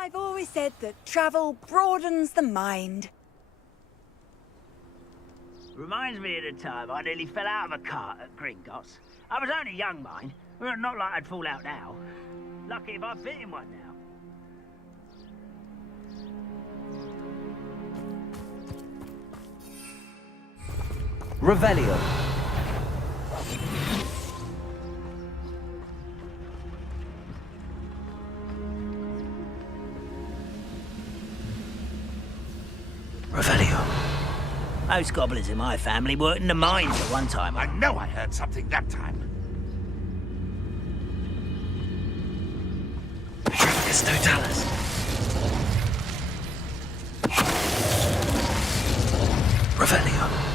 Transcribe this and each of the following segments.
I've always said that travel broadens the mind. Reminds me of the time I nearly fell out of a cart at Gringotts. I was only young, mind. Well, not like I'd fall out now. Lucky if I fit in one now. Revelio. Revelio. Most goblins in my family worked in the mines at one time. I know I heard something that time. It's Totalis. Revelio.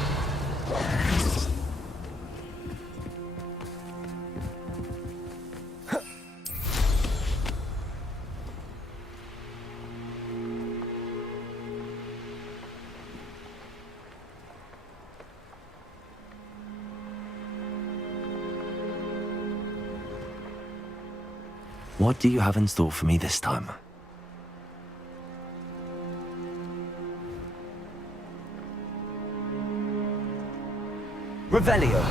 What do you have in store for me this time? Revelio.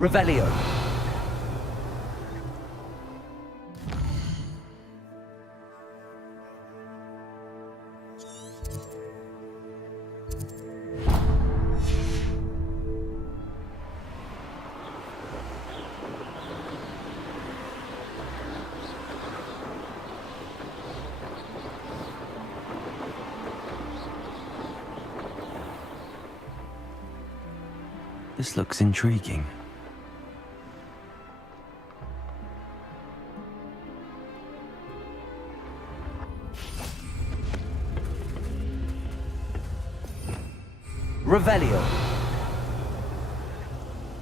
Revelio. This looks intriguing. Revelio.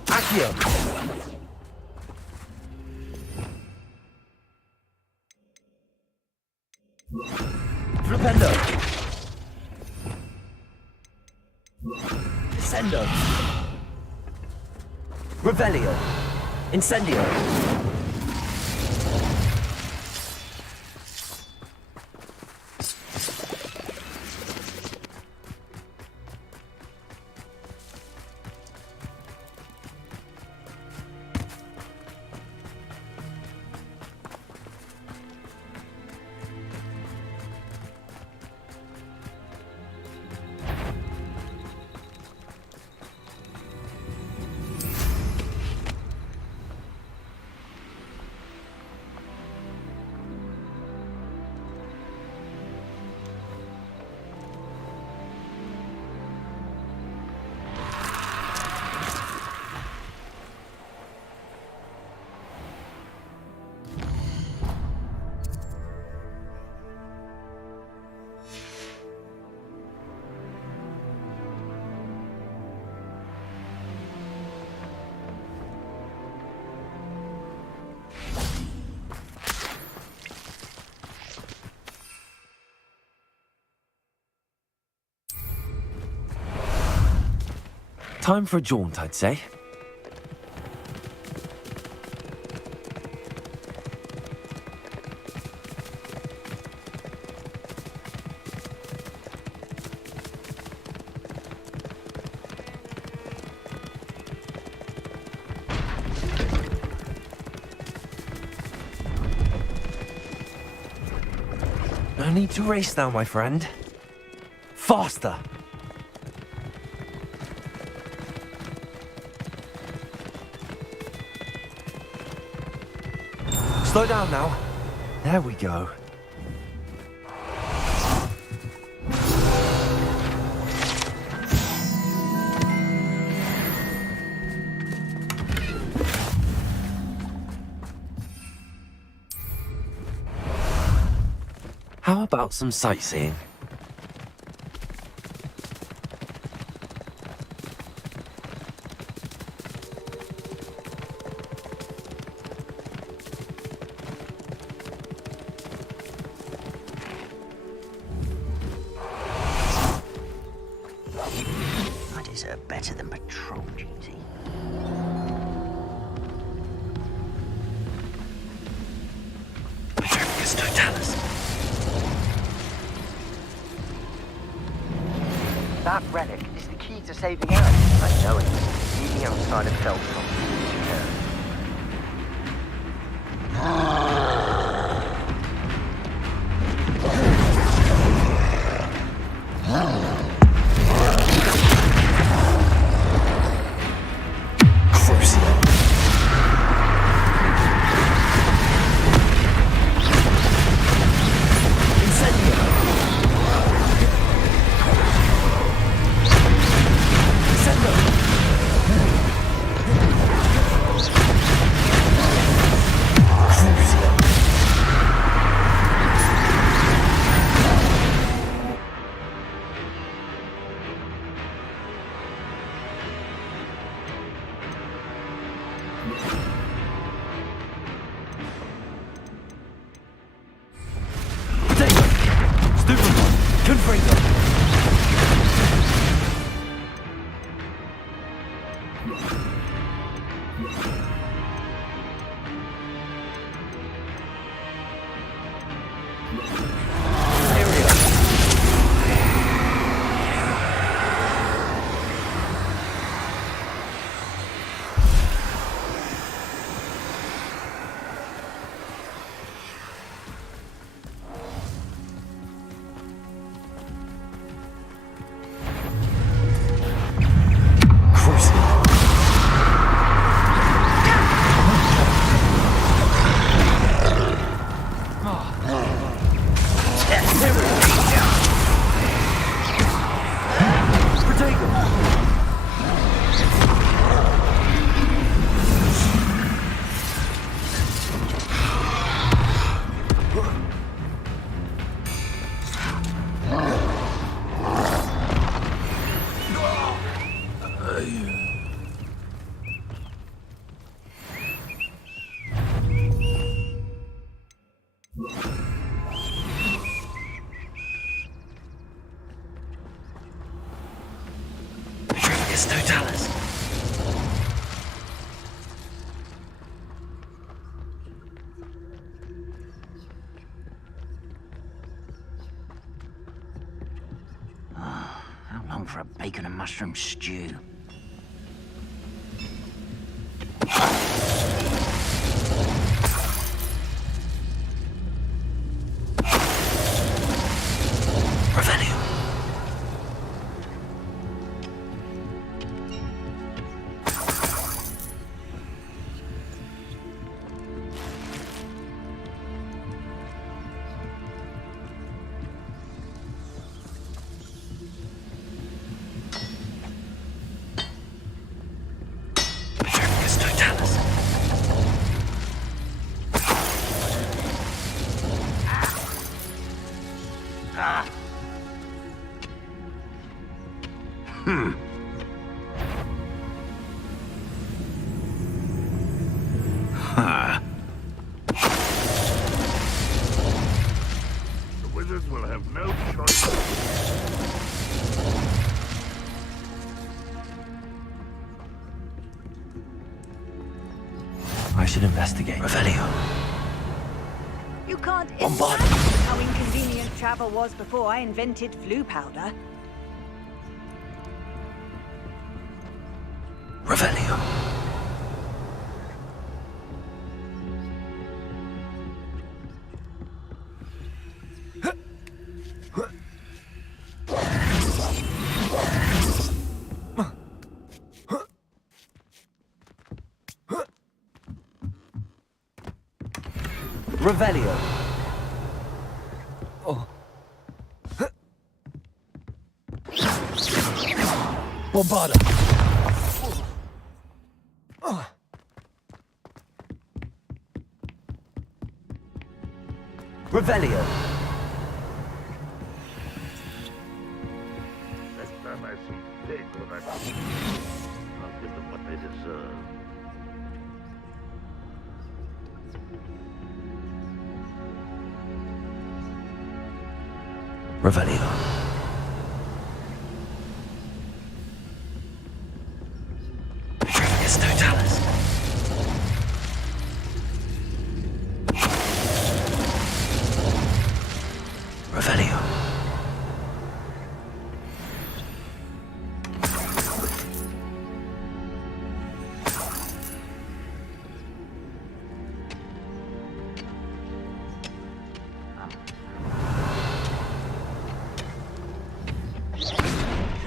Accio. Flipendo. Descendo. Revelio. Incendio. Time for a jaunt, I'd say. I need to race now, my friend. Faster! Slow down now. There we go. How about some sightseeing? I deserve better than patrol duty. Petrificus totalis. That relic is the key to saving Earth. I know it. Leaving outside of Feltron. Petrificus totalis. How long for a bacon and mushroom stew? Revelio. Petrificus totalis. The wizards will have no choice. I should investigate. Revelio. You can't Bombard. imagine how inconvenient travel was before I invented flu powder. Revelio. Revelio. Oh. Bombarda. Revelio. Next time I see pig or that, I'll give them what they deserve. Revelio. Petrificus totalis. Revelio.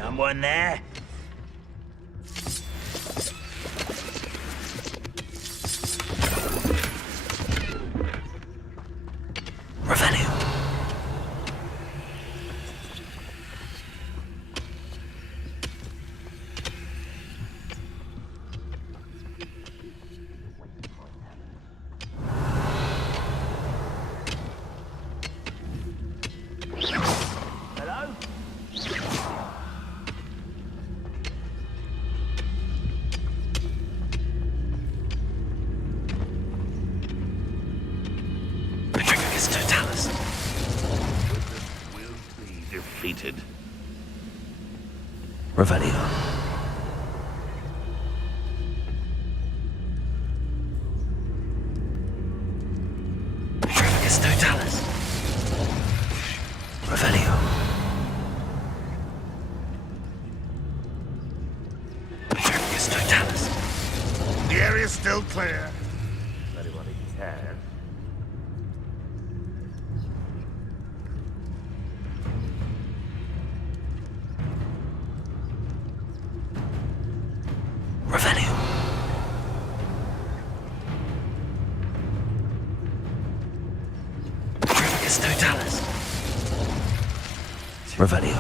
Someone there? Revelio. Hello? Petrificus totalis. Will be defeated. Revelio. Petrificus totalis. Revelio. Petrificus totalis. The area's still clear. Anybody can. Revelio. Petrificus totalis. Revelio.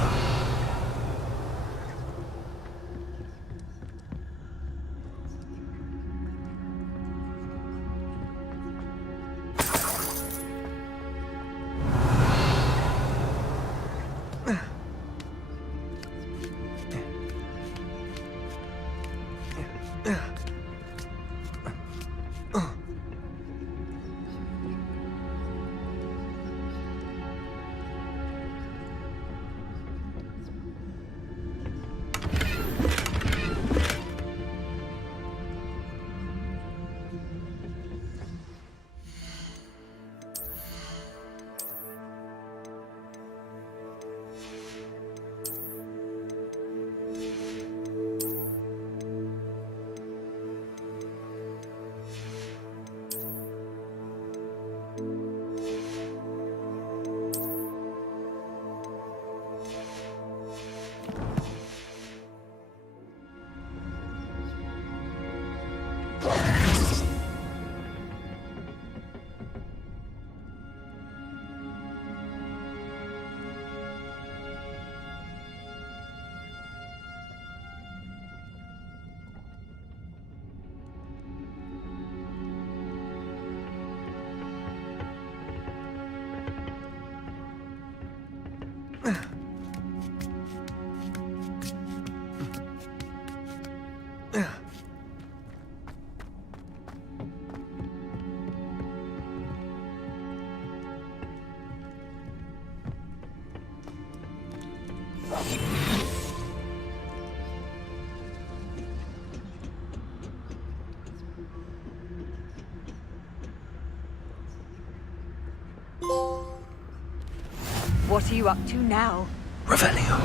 What are you up to now? Revelio.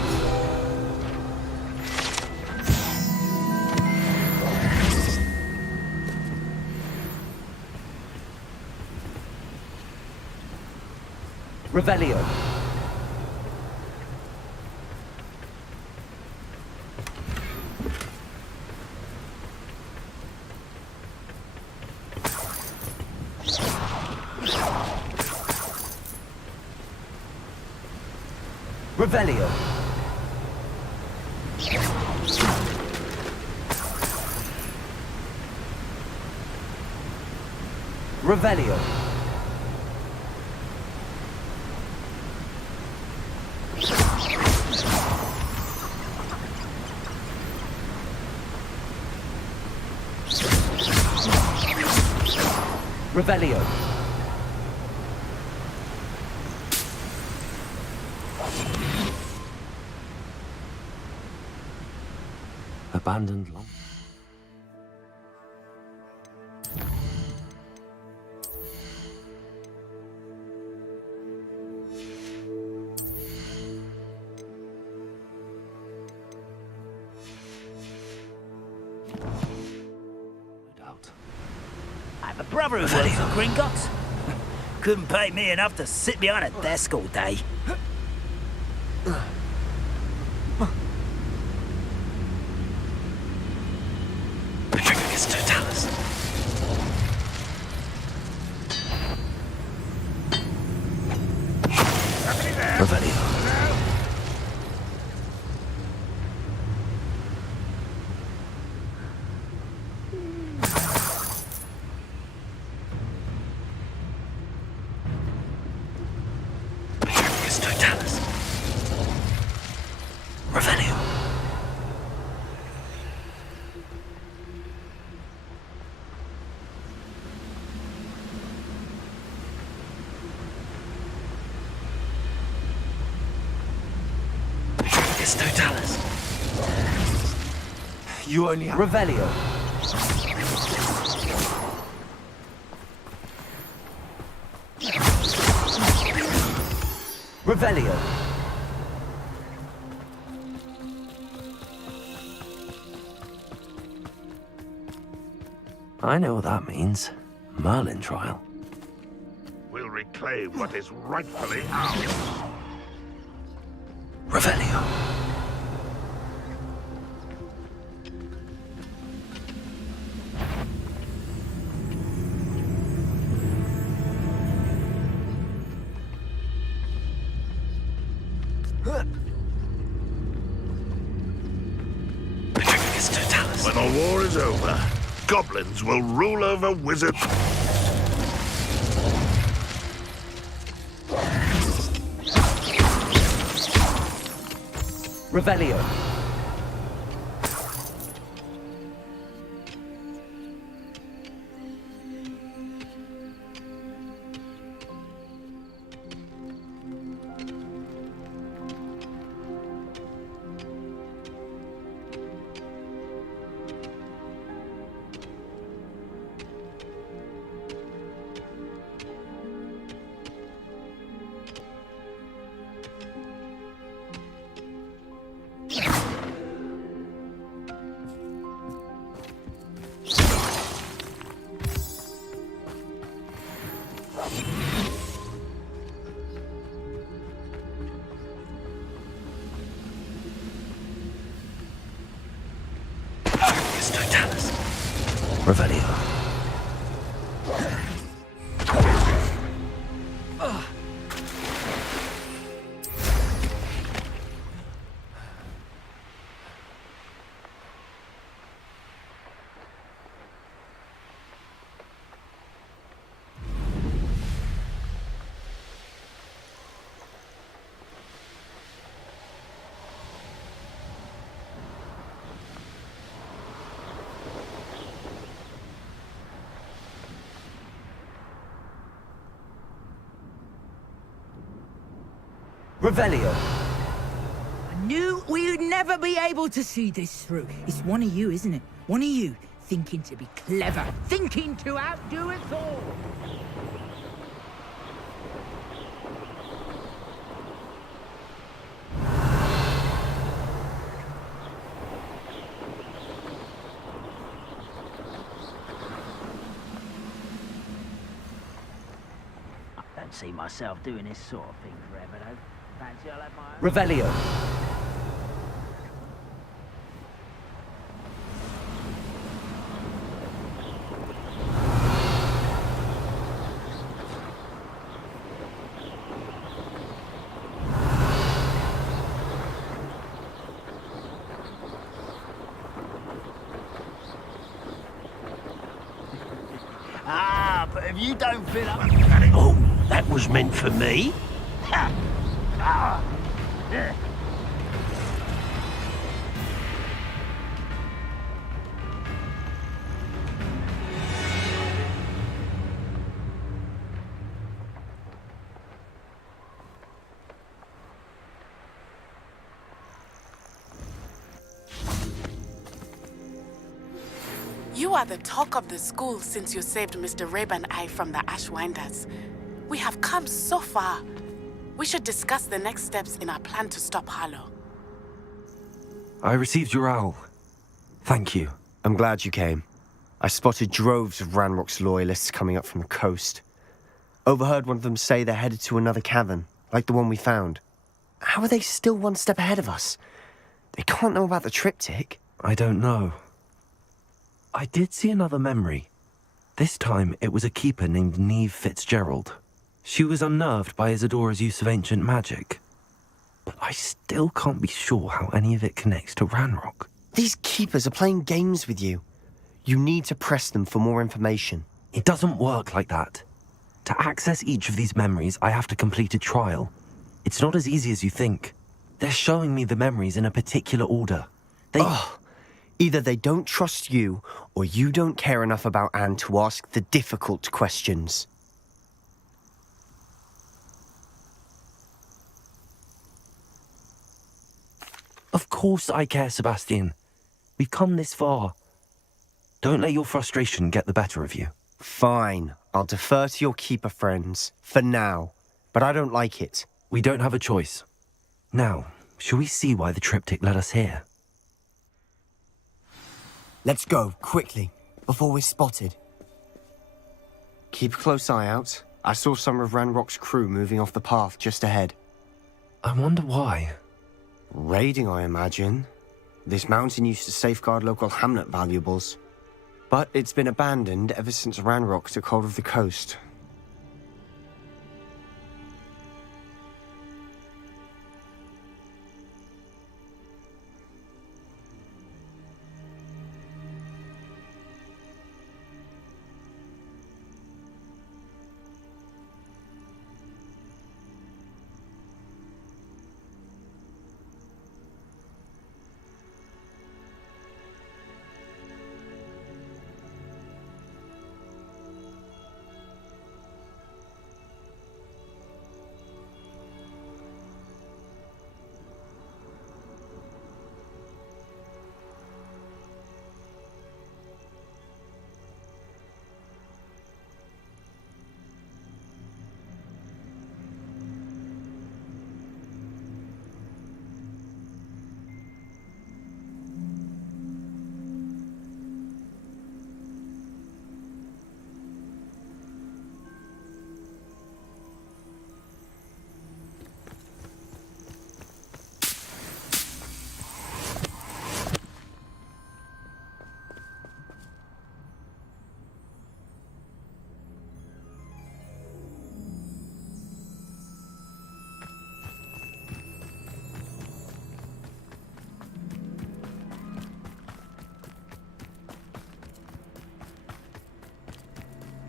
Revelio. Revelio. Revelio. Revelio. Abandoned long. I have a brother who works at Gringotts. Couldn't pay me enough to sit behind a desk all day. Petrificus totalis. Revelio. Petrificus totalis. Revelio. Petrificus totalis. You only have Revelio. Revelio. I know what that means. Merlin trial. We'll reclaim what is rightfully ours. Revelio. Petrificus totalis. When the war is over, goblins will rule over wizards. Revelio. Petrificus totalis. Revelio. Revelio. I knew we would never be able to see this through. It's one of you, isn't it? One of you, thinking to be clever, thinking to outdo us all. I don't see myself doing this sort of thing forever, though. Fancy I'll have my own. Revelio. you don't fill up... Oh, that was meant for me? You are the talk of the school since you saved Mr. Rabe and I from the Ashwinders. We have come so far. We should discuss the next steps in our plan to stop Harlow. I received your owl. Thank you. I'm glad you came. I spotted droves of Ranrock's loyalists coming up from the coast. Overheard one of them say they're headed to another cavern, like the one we found. How are they still one step ahead of us? They can't know about the triptych. I don't know. I did see another memory. This time, it was a keeper named Neve Fitzgerald. She was unnerved by Isadora's use of ancient magic. But I still can't be sure how any of it connects to Ranrock. These keepers are playing games with you. You need to press them for more information. It doesn't work like that. To access each of these memories, I have to complete a trial. It's not as easy as you think. They're showing me the memories in a particular order. Either they don't trust you, or you don't care enough about Anne to ask the difficult questions. Of course I care, Sebastian. We've come this far. Don't let your frustration get the better of you. Fine, I'll defer to your keeper friends, for now. But I don't like it. We don't have a choice. Now, shall we see why the triptych led us here? Let's go, quickly, before we're spotted. Keep a close eye out. I saw some of Ranrock's crew moving off the path just ahead. I wonder why. Raiding, I imagine. This mountain used to safeguard local hamlet valuables. But it's been abandoned ever since Ranrock took hold of the coast.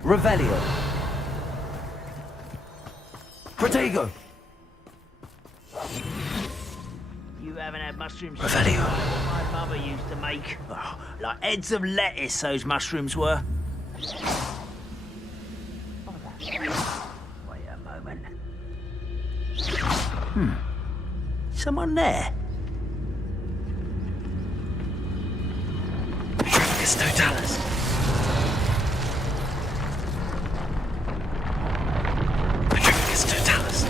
Revelio. Protego. You haven't had mushrooms Revelio. my mother used to make. Oh, like heads of lettuce, those mushrooms were. Wait a moment. Someone there? Petrificus totalis. Petrificus totalis.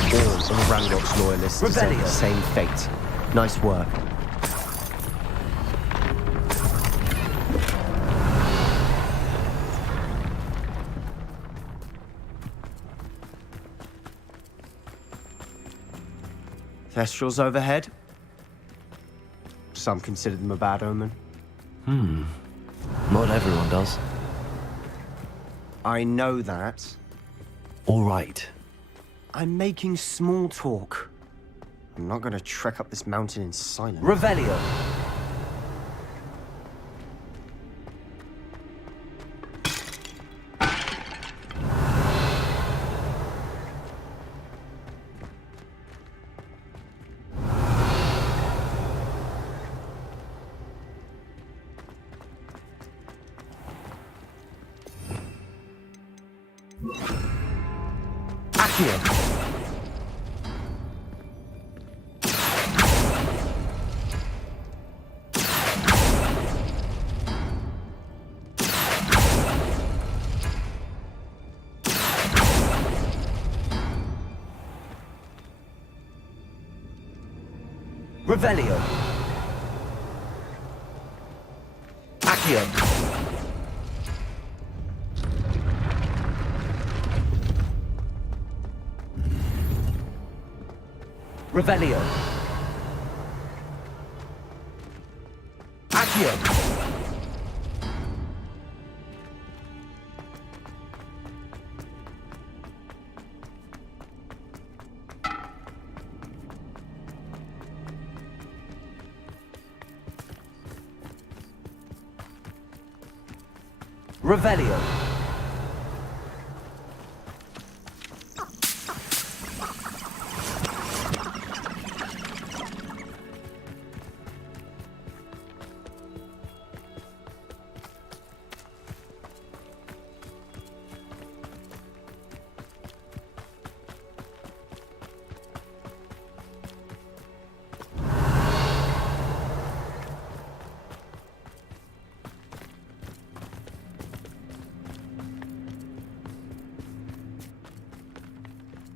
All of Ranrock's loyalists deserve the same fate. Nice work. Thestrals overhead. Some consider them a bad omen. Not everyone does. I know that. All right. I'm making small talk. I'm not gonna trek up this mountain in silence. Revelio. Accio. Revelio. Accio. Revelio. Accio. Revelio.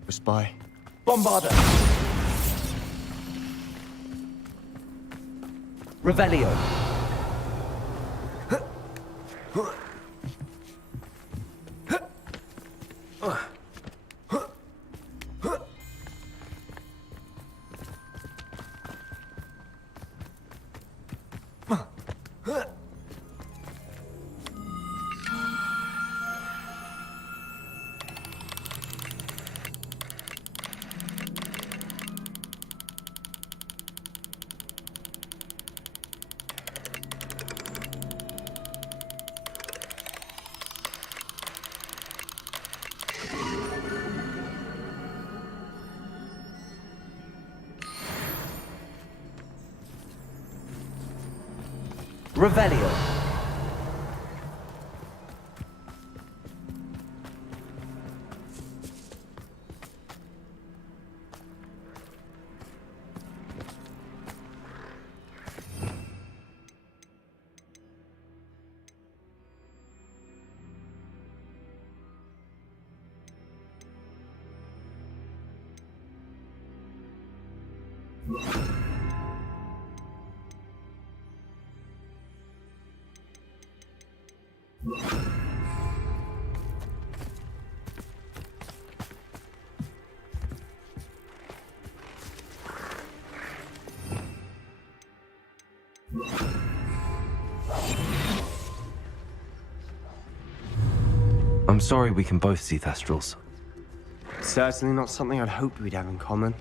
Spy. Bombarda. Revelio. Revelio. I'm sorry we can both see Thestrals. Certainly not something I'd hoped we'd have in common.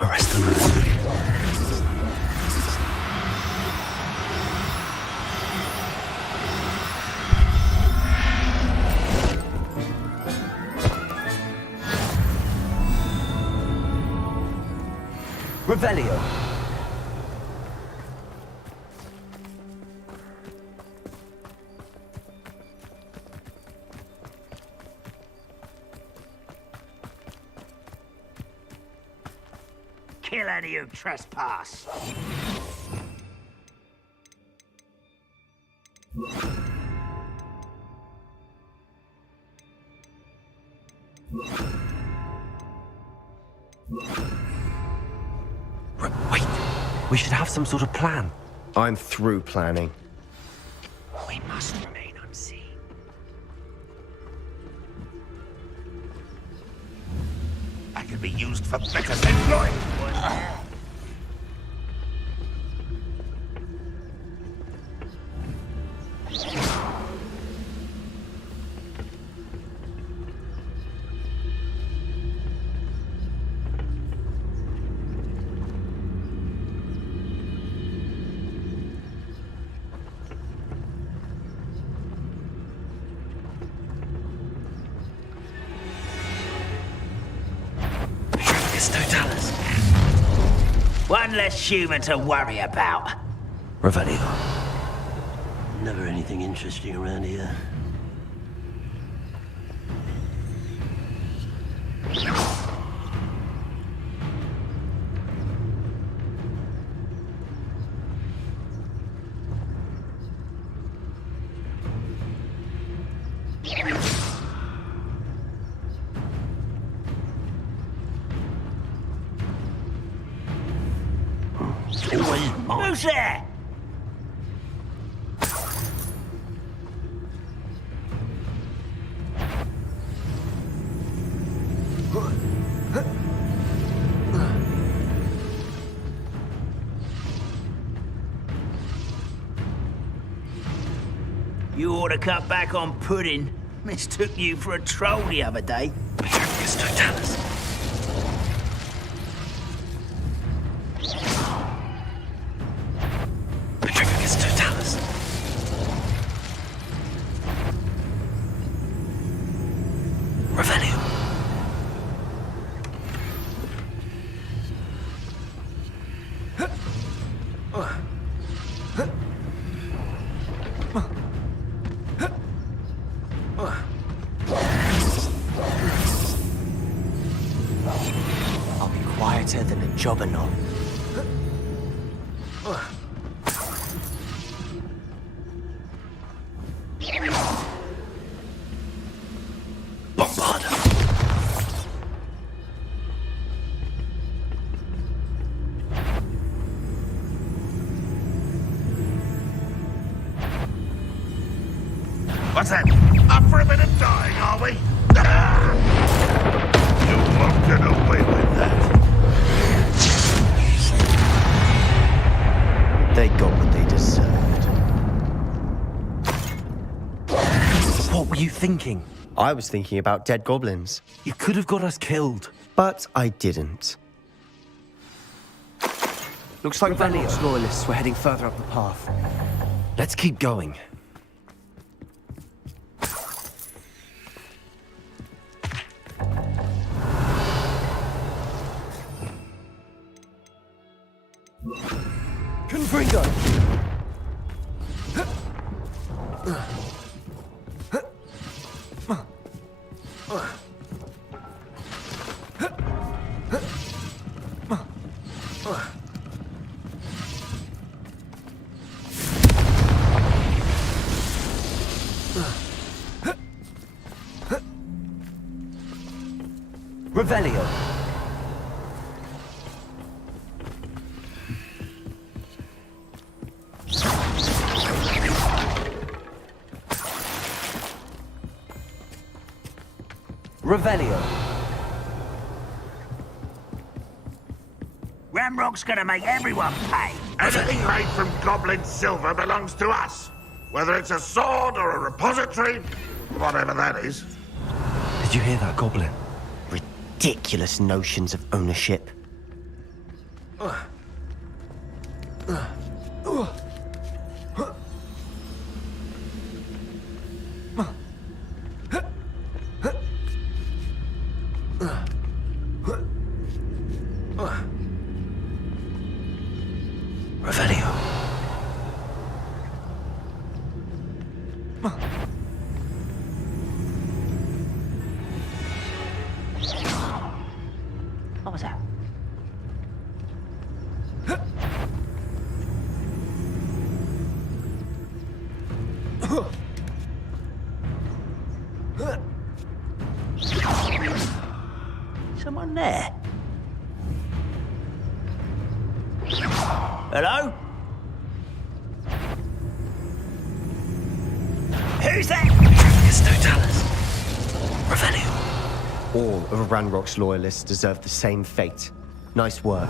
Arrest the mercenary. Revelio. Kill any who trespass. Wait, we should have some sort of plan. I'm through planning. We must remain unseen. I could be used for better employ. Totalis. One less human to worry about. Revelio. Never anything interesting around here. Always mine. Who's there? You ought to cut back on pudding. Mistook you for a troll the other day. Petricus Totalis. Petricus Totalis. Revelio. I'll be quieter than a jobberknoll. Bombarda. What's that? Up for a bit of dying, are we? You won't get away with that. They got what they deserved. What were you thinking? I was thinking about dead goblins, You could have got us killed. but I didn't. Looks like Ranrock's loyalists were heading further up the path. Let's keep going. Confringo! Revelio. Revelio. Ramrock's gonna make everyone pay. Anything made from goblin silver belongs to us. Whether it's a sword or a repository, whatever that is. Did you hear that, Goblin? Ridiculous notions of ownership. Revelio. What was that? Someone there? Hello? Who's that? Petricus Totalis. Revelio. All of Ranrock's loyalists deserve the same fate. Nice work.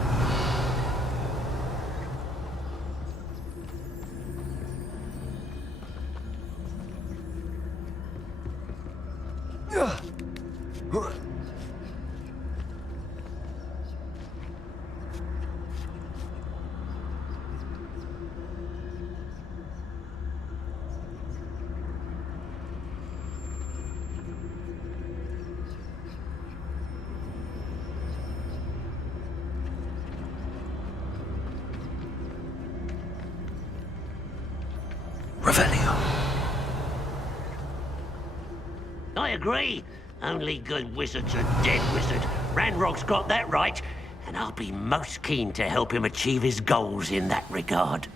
disagree. Only good wizards are dead wizard. Ranrock's got that right, and I'll be most keen to help him achieve his goals in that regard.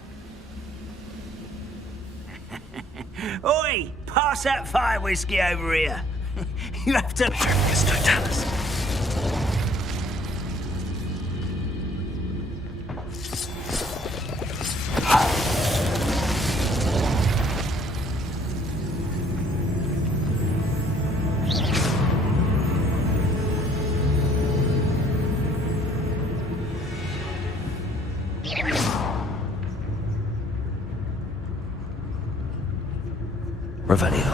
Oi! Pass that fire whiskey over here. You have to... Revelio.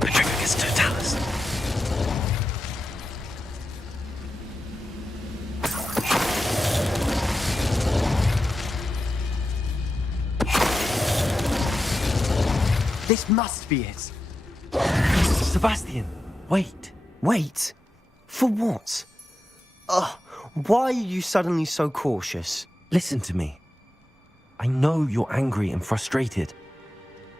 Petrificus Totalis. This must be it. Sebastian, wait. Wait? For what? Why are you suddenly so cautious? Listen to me. I know you're angry and frustrated,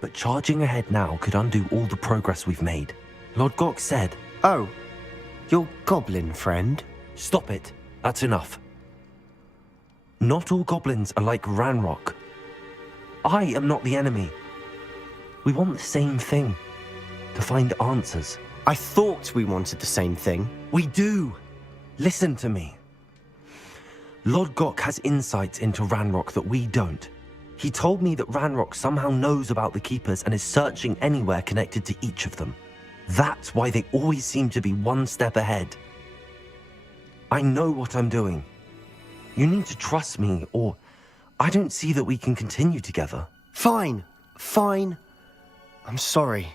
but charging ahead now could undo all the progress we've made. Lord Gok said... Oh, your goblin friend? Stop it. That's enough. Not all goblins are like Ranrock. I am not the enemy. We want the same thing. To find answers. I thought we wanted the same thing. We do. Listen to me. Lord Gok has insights into Ranrock that we don't. He told me that Ranrock somehow knows about the Keepers and is searching anywhere connected to each of them. That's why they always seem to be one step ahead. I know what I'm doing. You need to trust me, or I don't see that we can continue together. Fine. I'm sorry.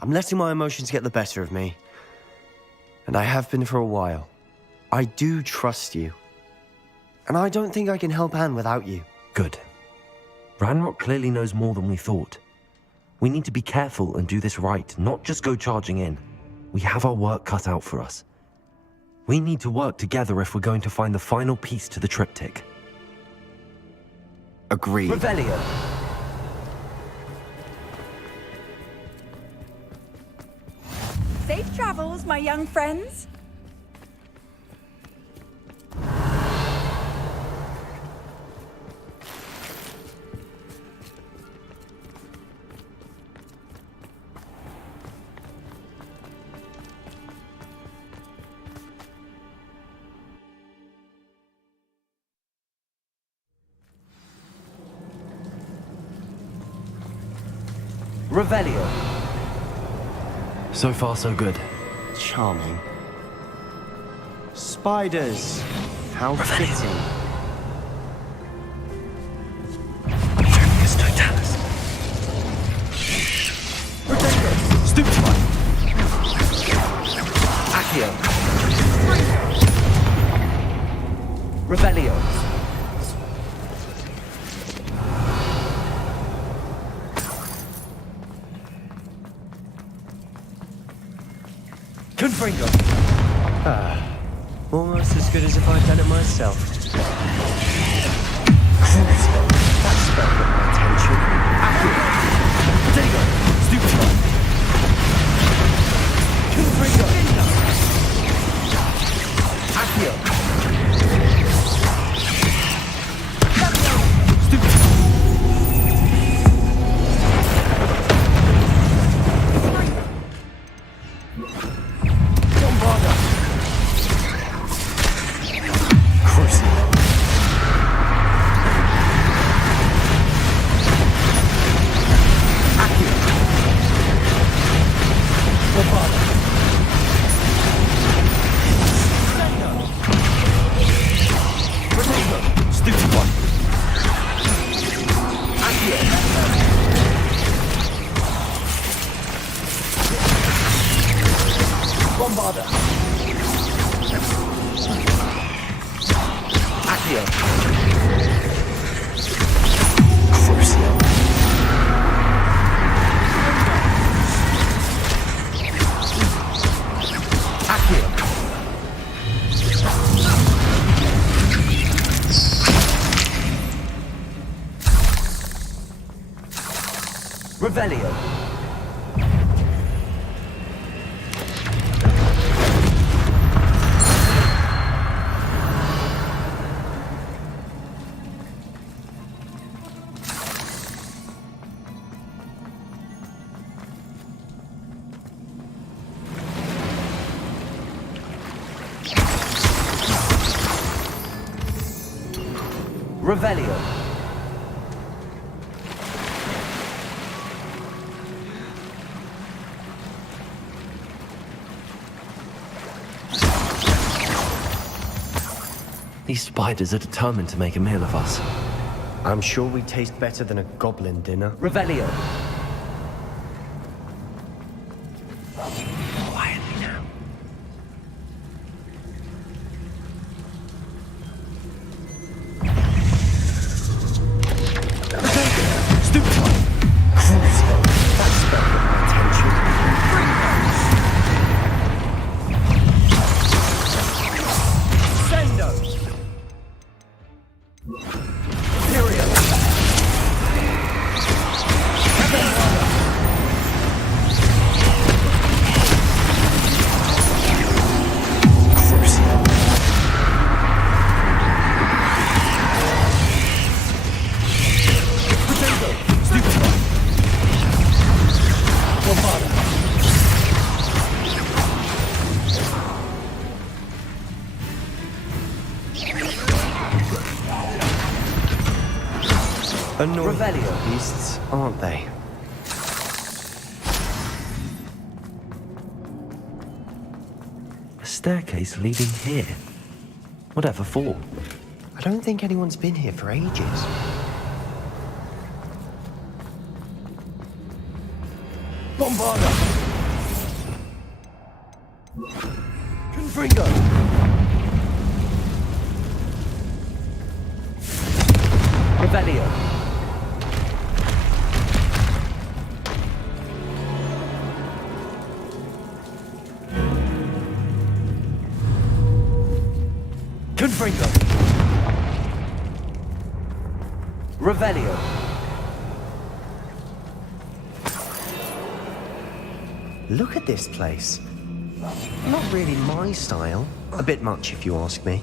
I'm letting my emotions get the better of me. And I have been for a while. I do trust you. And I don't think I can help Anne without you. Good. Ranrock clearly knows more than we thought. We need to be careful and do this right, not just go charging in. We have our work cut out for us. We need to work together if we're going to find the final piece to the triptych. Agreed. Revelio. Safe travels, my young friends. Revelio. So far, so good. Charming. Spiders. How fitting. Petrificus Totalis. Stupefy. Accio. Revelio. Confringo. Almost as good as if I'd done it myself. That spell got my attention. Accio. Potato. Stupefy. Confringo. Accio. Revelio. Revelio. These spiders are determined to make a meal of us. I'm sure we taste better than a goblin dinner. Revelio. Quietly now. Annoying beasts, aren't they? A staircase leading here. Whatever for? I don't think anyone's been here for ages. Bombarda! Confringo! Revelio. Confringo. Revelio. Look at this place. Not really my style. A bit much, if you ask me.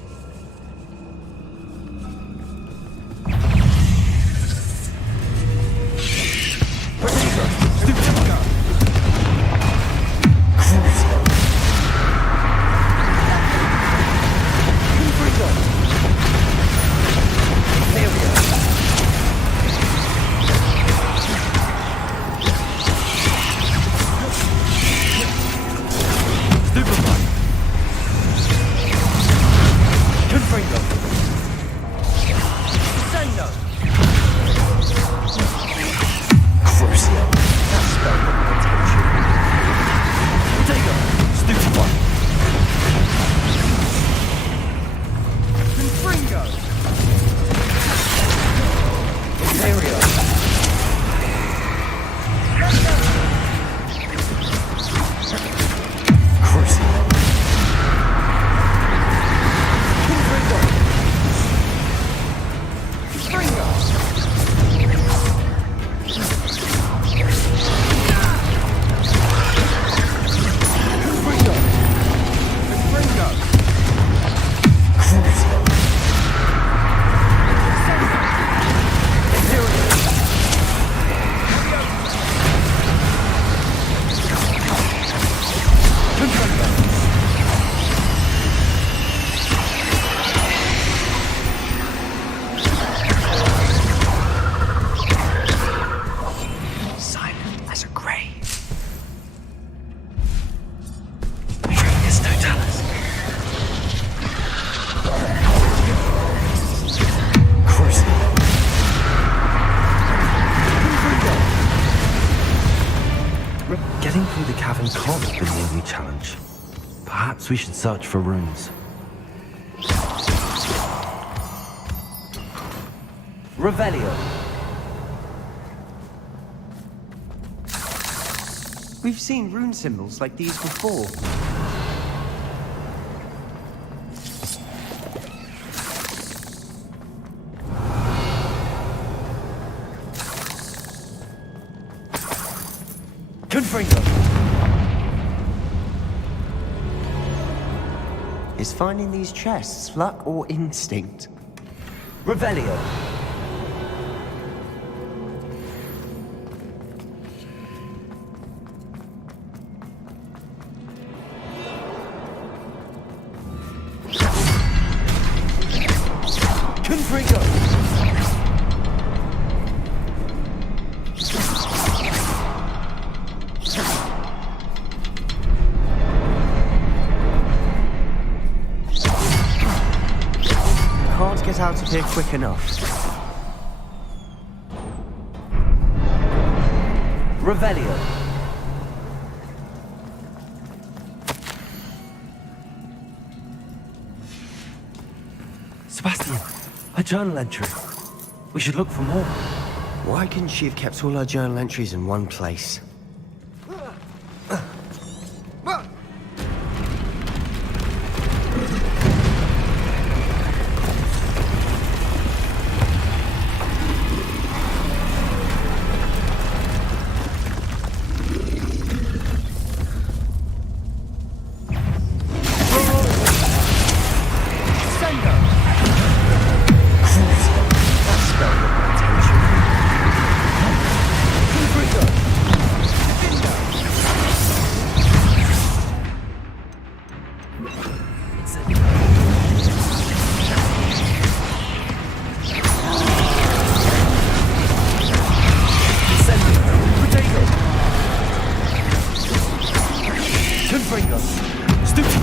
Getting through the cavern can't have been the only challenge. Perhaps we should search for runes. Revelio. We've seen rune symbols like these before. Confringo! Is finding these chests luck or instinct? Revelio! Confringo! Can't get out of here quick enough. Revelio! Sebastian, a journal entry. We should look for more. Why couldn't she have kept all her journal entries in one place? Confringo! Stupefy!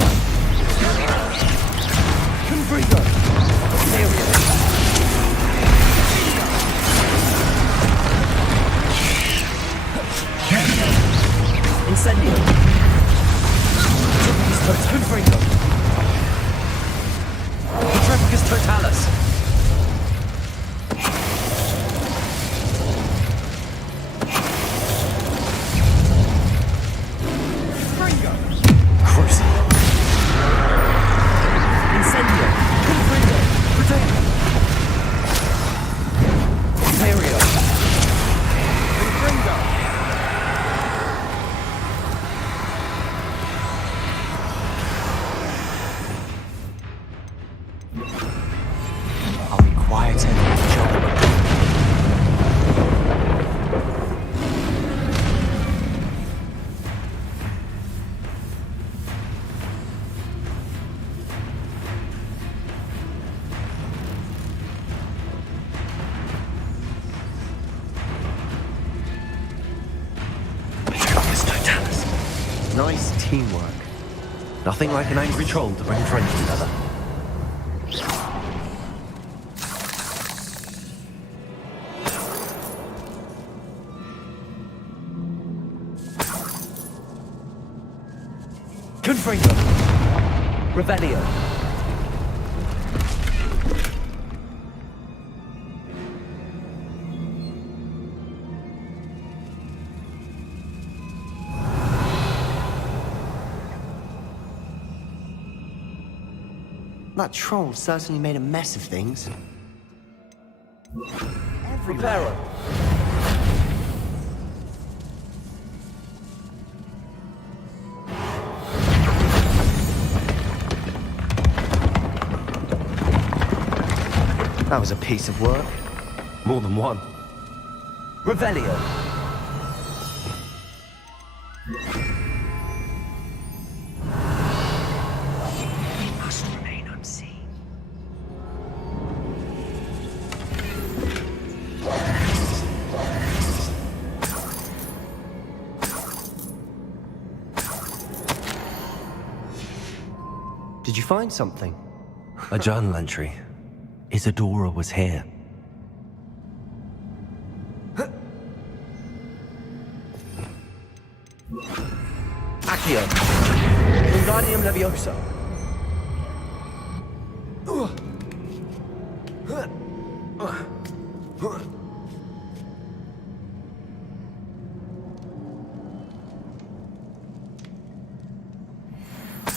Confringo! Area! Incendio! Confringo! Petrificus Totalis! I'll be quiet and nice teamwork. Nothing like an angry troll to bring friends together. Confringo! Revelio! That troll certainly made a mess of things. Reparo! That was a piece of work. More than one. Revelio! Must remain unseen. Did you find something? A journal entry. Isadora was here. Accio. Wingardium Leviosa.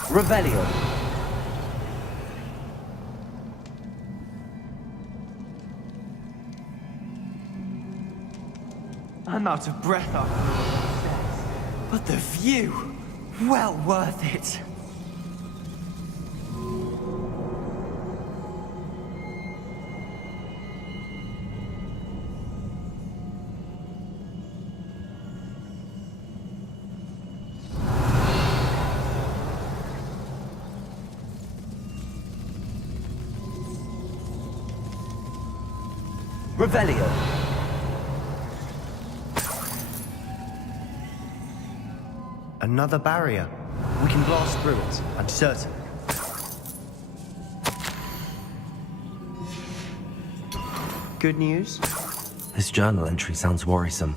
Revelio. I'm out of breath after all this. But the view, well worth it. Revelio. Another barrier. We can blast through it, I'm certain. Good news? This journal entry sounds worrisome.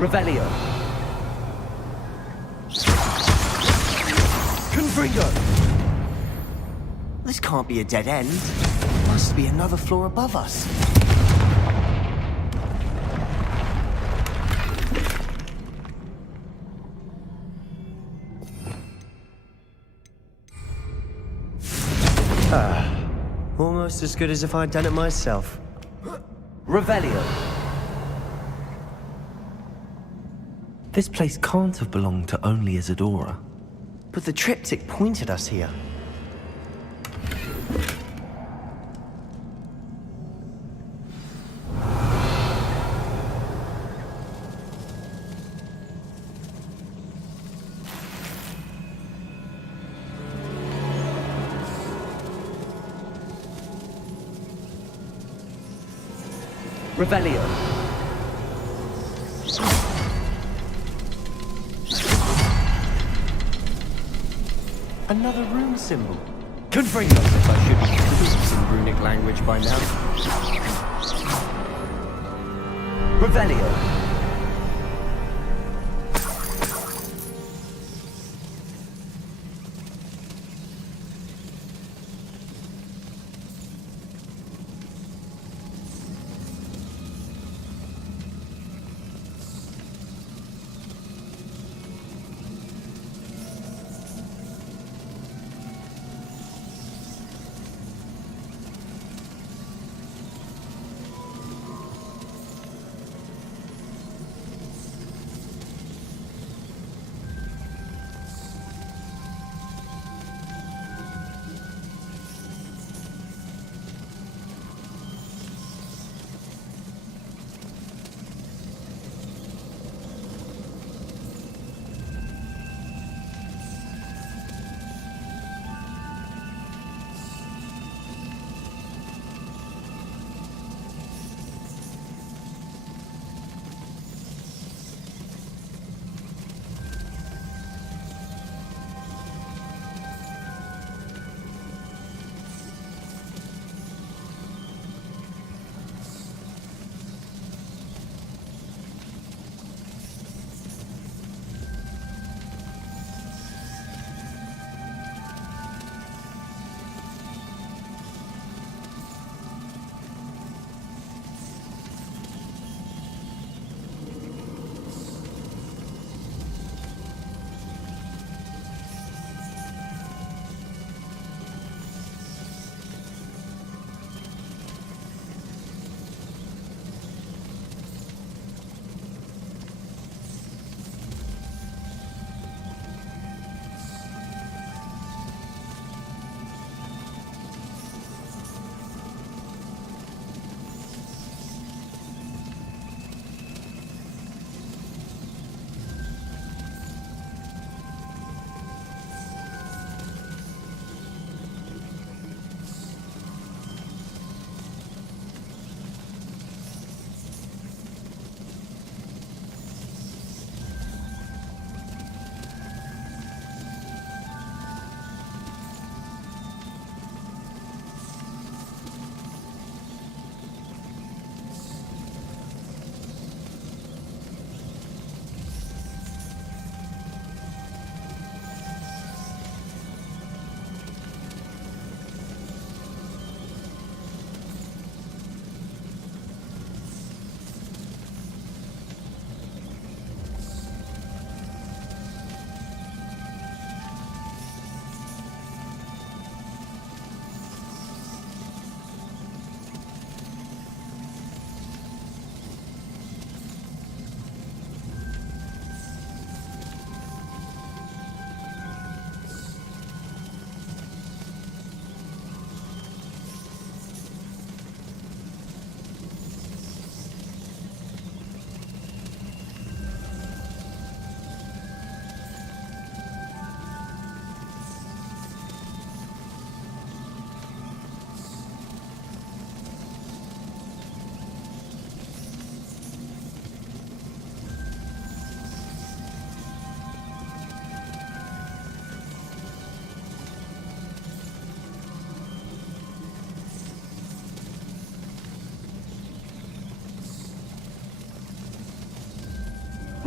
Revelio. Confringo. This can't be a dead end. Must be another floor above us. Almost as good as if I'd done it myself. Revelio. This place can't have belonged to only Isadora. But the triptych pointed us here. Revelio. Another rune symbol. Confringo. I should be fluent in runic language by now. Revelio.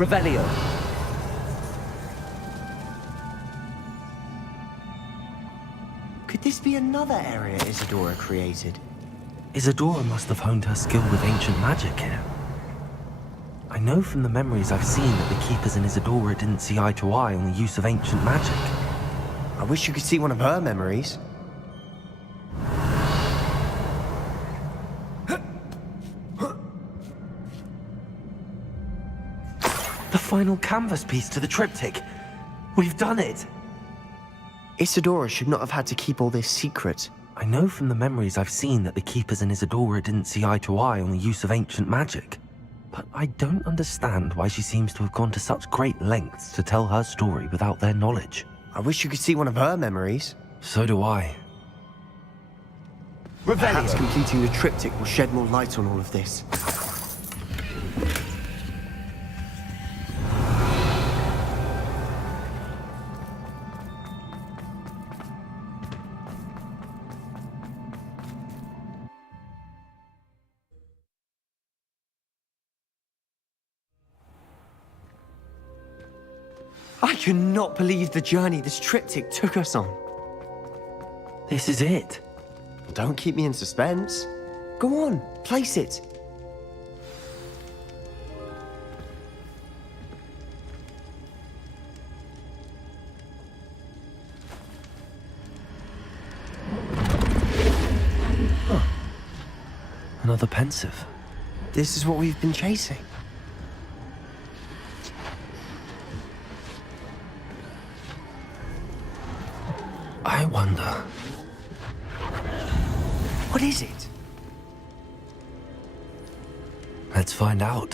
Revelio. Could this be another area Isadora created? Isadora must have honed her skill with ancient magic here. I know from the memories I've seen that the Keepers and Isadora didn't see eye to eye on the use of ancient magic. I wish you could see one of her memories. The final canvas piece to the triptych. We've done it! Isadora should not have had to keep all this secret. I know from the memories I've seen that the Keepers and Isadora didn't see eye to eye on the use of ancient magic. But I don't understand why she seems to have gone to such great lengths to tell her story without their knowledge. I wish you could see one of her memories. So do I. Perhaps completing the triptych will shed more light on all of this. I cannot believe the journey this triptych took us on. This is it. Don't keep me in suspense. Go on, place it. Another pensive. This is what we've been chasing. I wonder. What is it? Let's find out.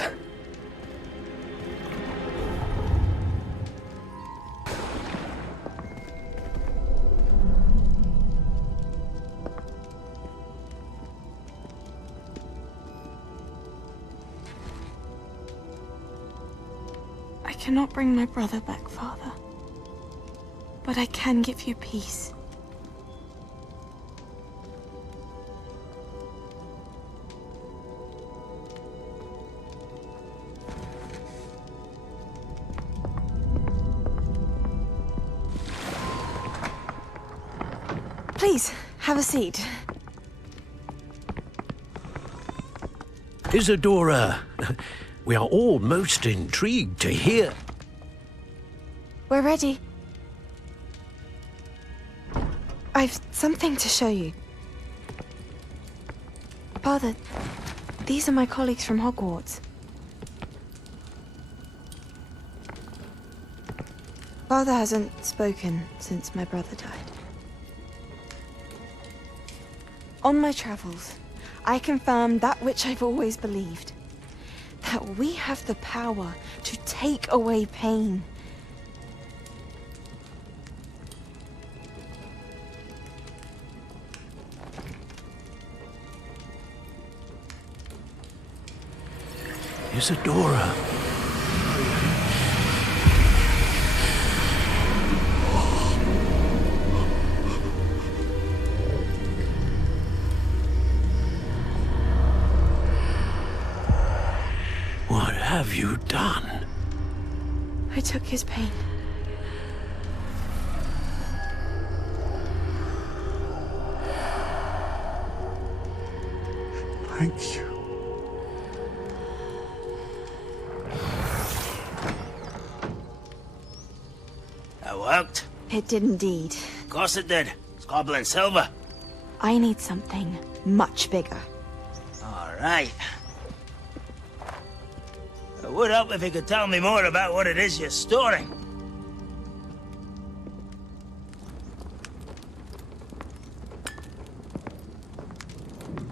I cannot bring my brother back, Father. But I can give you peace. Please, have a seat. Isadora, we are all most intrigued to hear. We're ready. I've something to show you. Father, these are my colleagues from Hogwarts. Father hasn't spoken since my brother died. On my travels, I confirmed that which I've always believed. That we have the power to take away pain. Isadora. What have you done? I took his pain. Thank you. That worked. It did indeed. Of course it did. It's goblin silver. I need something much bigger. All right. It would help if you could tell me more about what it is you're storing.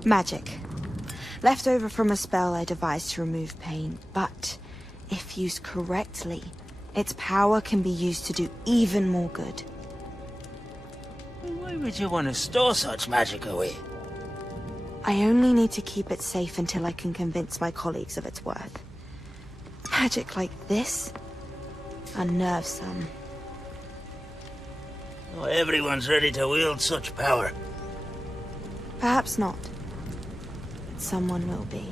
Magic. Left over from a spell I devised to remove pain, but if used correctly, its power can be used to do even more good. Why would you want to store such magic away? I only need to keep it safe until I can convince my colleagues of its worth. Magic like this unnerves some. Not everyone's ready to wield such power. Perhaps not. But someone will be.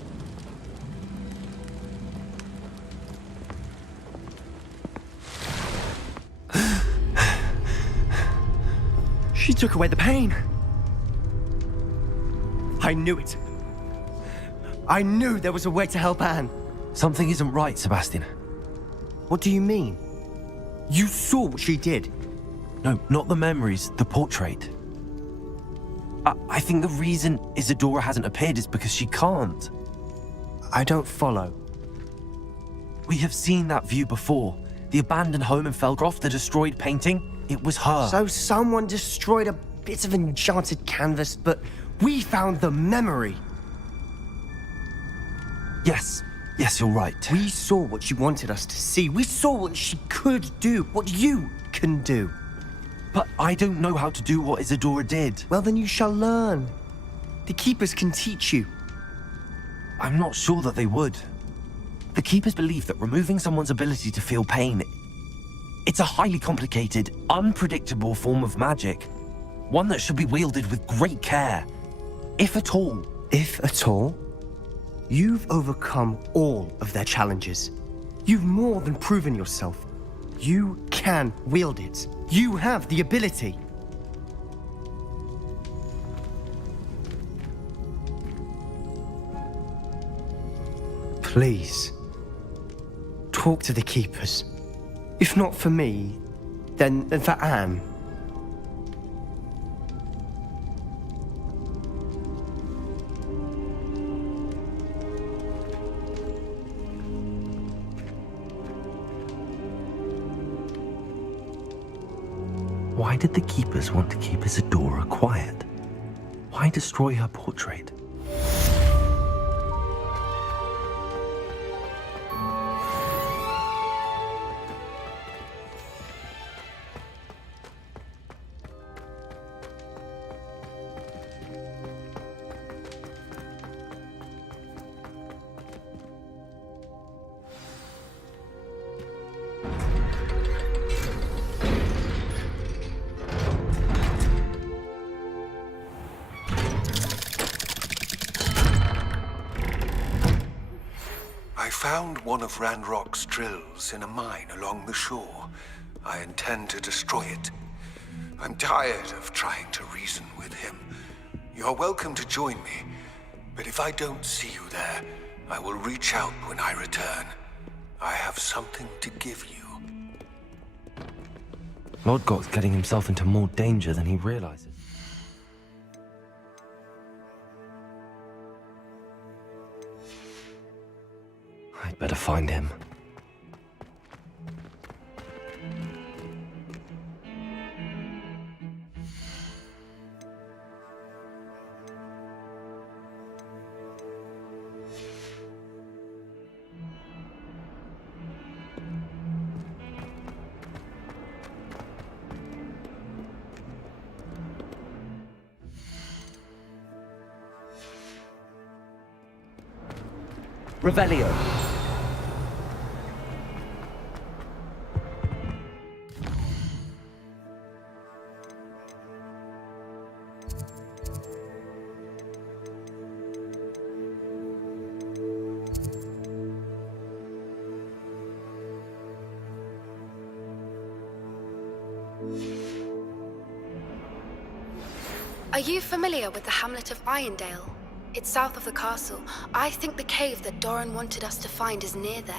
She took away the pain. I knew it. I knew there was a way to help Anne. Something isn't right, Sebastian. What do you mean? You saw what she did. No, not the memories, the portrait. I think the reason Isadora hasn't appeared is because she can't. I don't follow. We have seen that view before. The abandoned home in Felgroth, the destroyed painting. It was her. So someone destroyed a bit of enchanted canvas, but we found the memory. Yes, you're right. We saw what she wanted us to see. We saw what she could do, what you can do. But I don't know how to do what Isadora did. Well, then you shall learn. The Keepers can teach you. I'm not sure that they would. The Keepers believe that removing someone's ability to feel pain, it's a highly complicated, unpredictable form of magic. One that should be wielded with great care. If at all. If at all? You've overcome all of their challenges. You've more than proven yourself. You can wield it. You have the ability. Please, talk to the Keepers. If not for me, then for Anne. Why did the Keepers want to keep Isadora quiet? Why destroy her portrait? I found one of Ranrock's drills in a mine along the shore. I intend to destroy it. I'm tired of trying to reason with him. You're welcome to join me, but if I don't see you there, I will reach out when I return. I have something to give you. Lodgok's getting himself into more danger than he realizes. I'd better find him. Revelio. Are you familiar with the hamlet of Irondale? It's south of the castle. I think the cave that Doran wanted us to find is near there.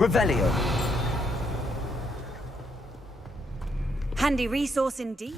Revelio. Handy resource indeed.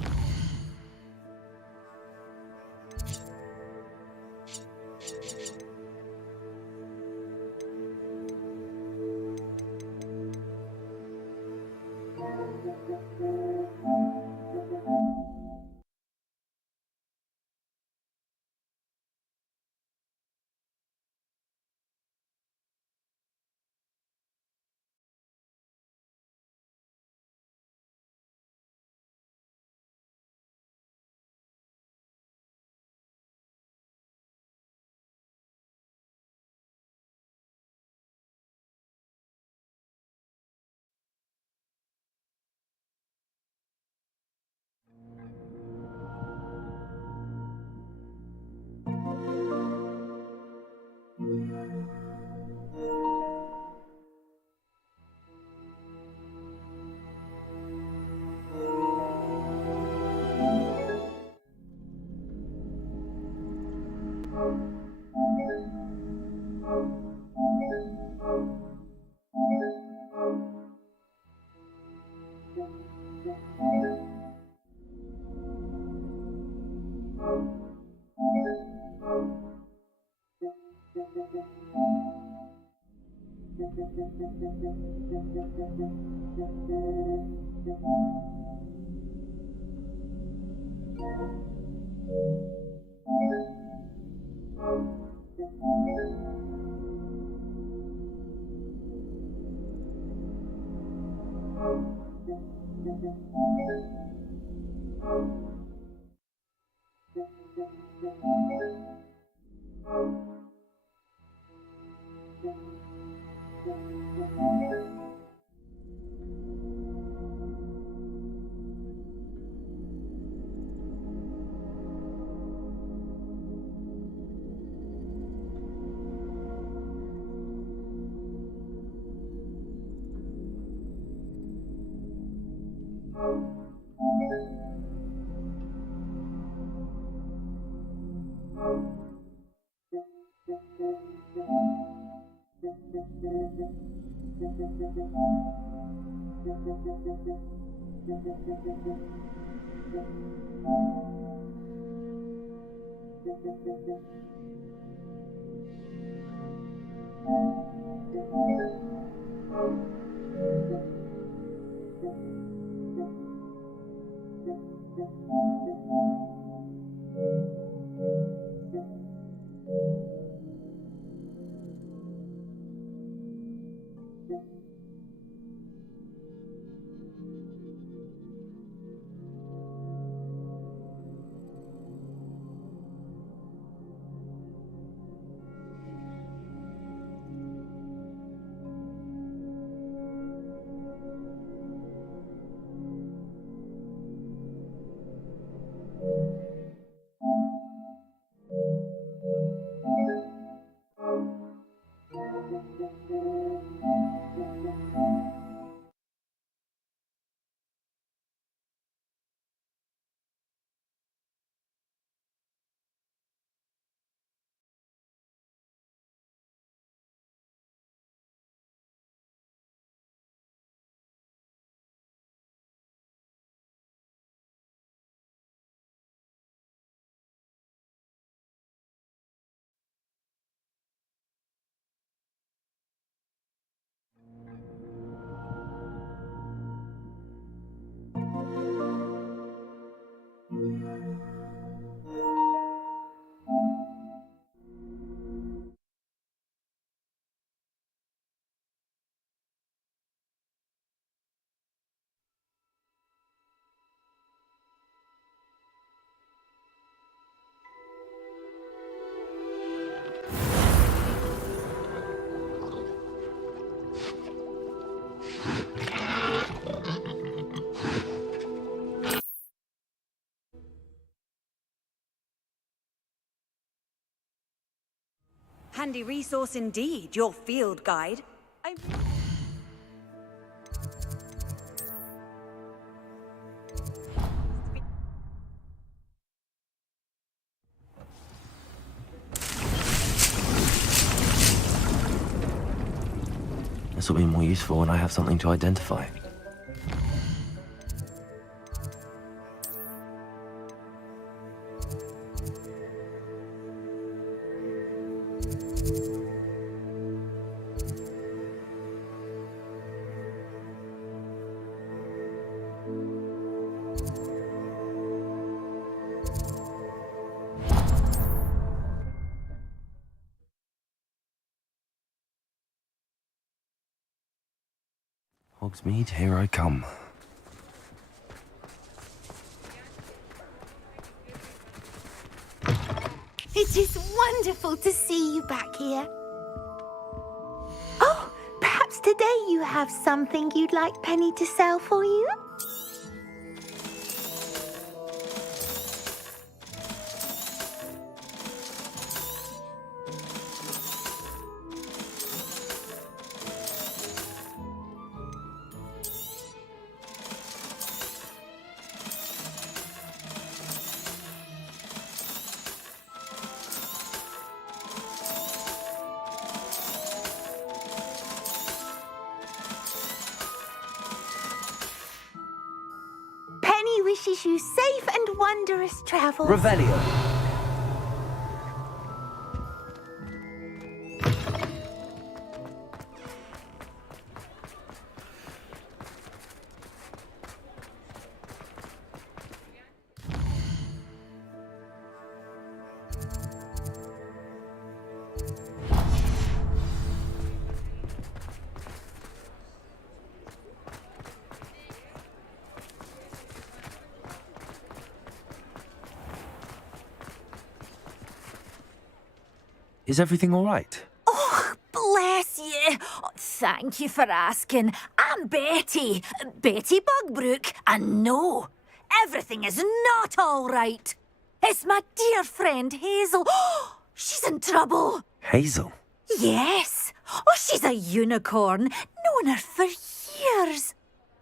handy resource indeed, your field guide. This will be more useful when I have something to identify. Hogsmeade, here I come. It is wonderful to see you back here. Oh, perhaps today you have something you'd like Penny to sell for you? Penny wishes you safe and wondrous travels. Revelio. Is everything all right? Oh, bless you. Oh, thank you for asking. I'm Betty. Betty Bugbrook. And no, everything is not all right. It's my dear friend Hazel. Oh, she's in trouble. Hazel? Yes. Oh, she's a unicorn. Known her for years.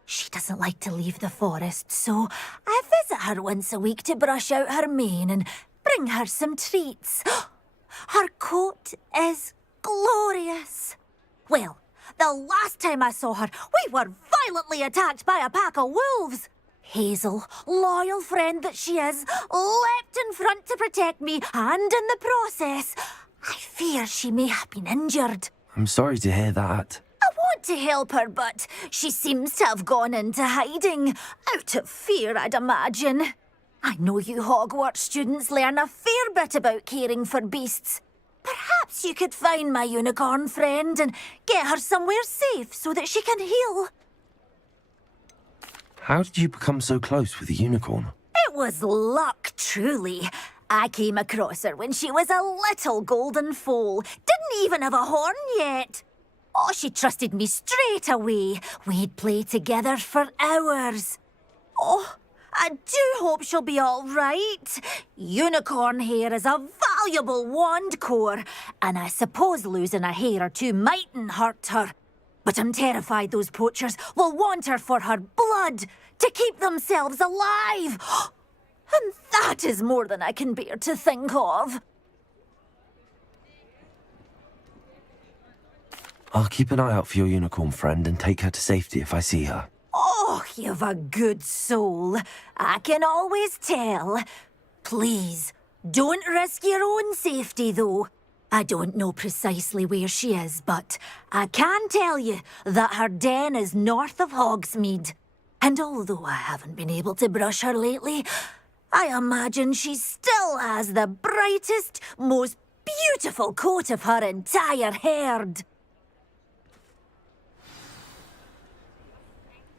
She doesn't like to leave the forest, so I visit her once a week to brush out her mane and bring her some treats. Her coat is glorious. Well, the last time I saw her, we were violently attacked by a pack of wolves. Hazel, loyal friend that she is, leapt in front to protect me, and in the process, I fear she may have been injured. I'm sorry to hear that. I want to help her, but she seems to have gone into hiding. Out of fear, I'd imagine. I know you Hogwarts students learn a fair bit about caring for beasts. Perhaps you could find my unicorn friend and get her somewhere safe so that she can heal. How did you become so close with the unicorn? It was luck, truly. I came across her when she was a little golden foal. Didn't even have a horn yet. Oh, she trusted me straight away. We'd play together for hours. Oh, I do hope she'll be all right. Unicorn hair is a valuable wand core, and I suppose losing a hair or two mightn't hurt her. But I'm terrified those poachers will want her for her blood, to keep themselves alive. And that is more than I can bear to think of. I'll keep an eye out for your unicorn friend and take her to safety if I see her. Oh, you've a good soul. I can always tell. Please, don't risk your own safety, though. I don't know precisely where she is, but I can tell you that her den is north of Hogsmeade. And although I haven't been able to brush her lately, I imagine she still has the brightest, most beautiful coat of her entire herd.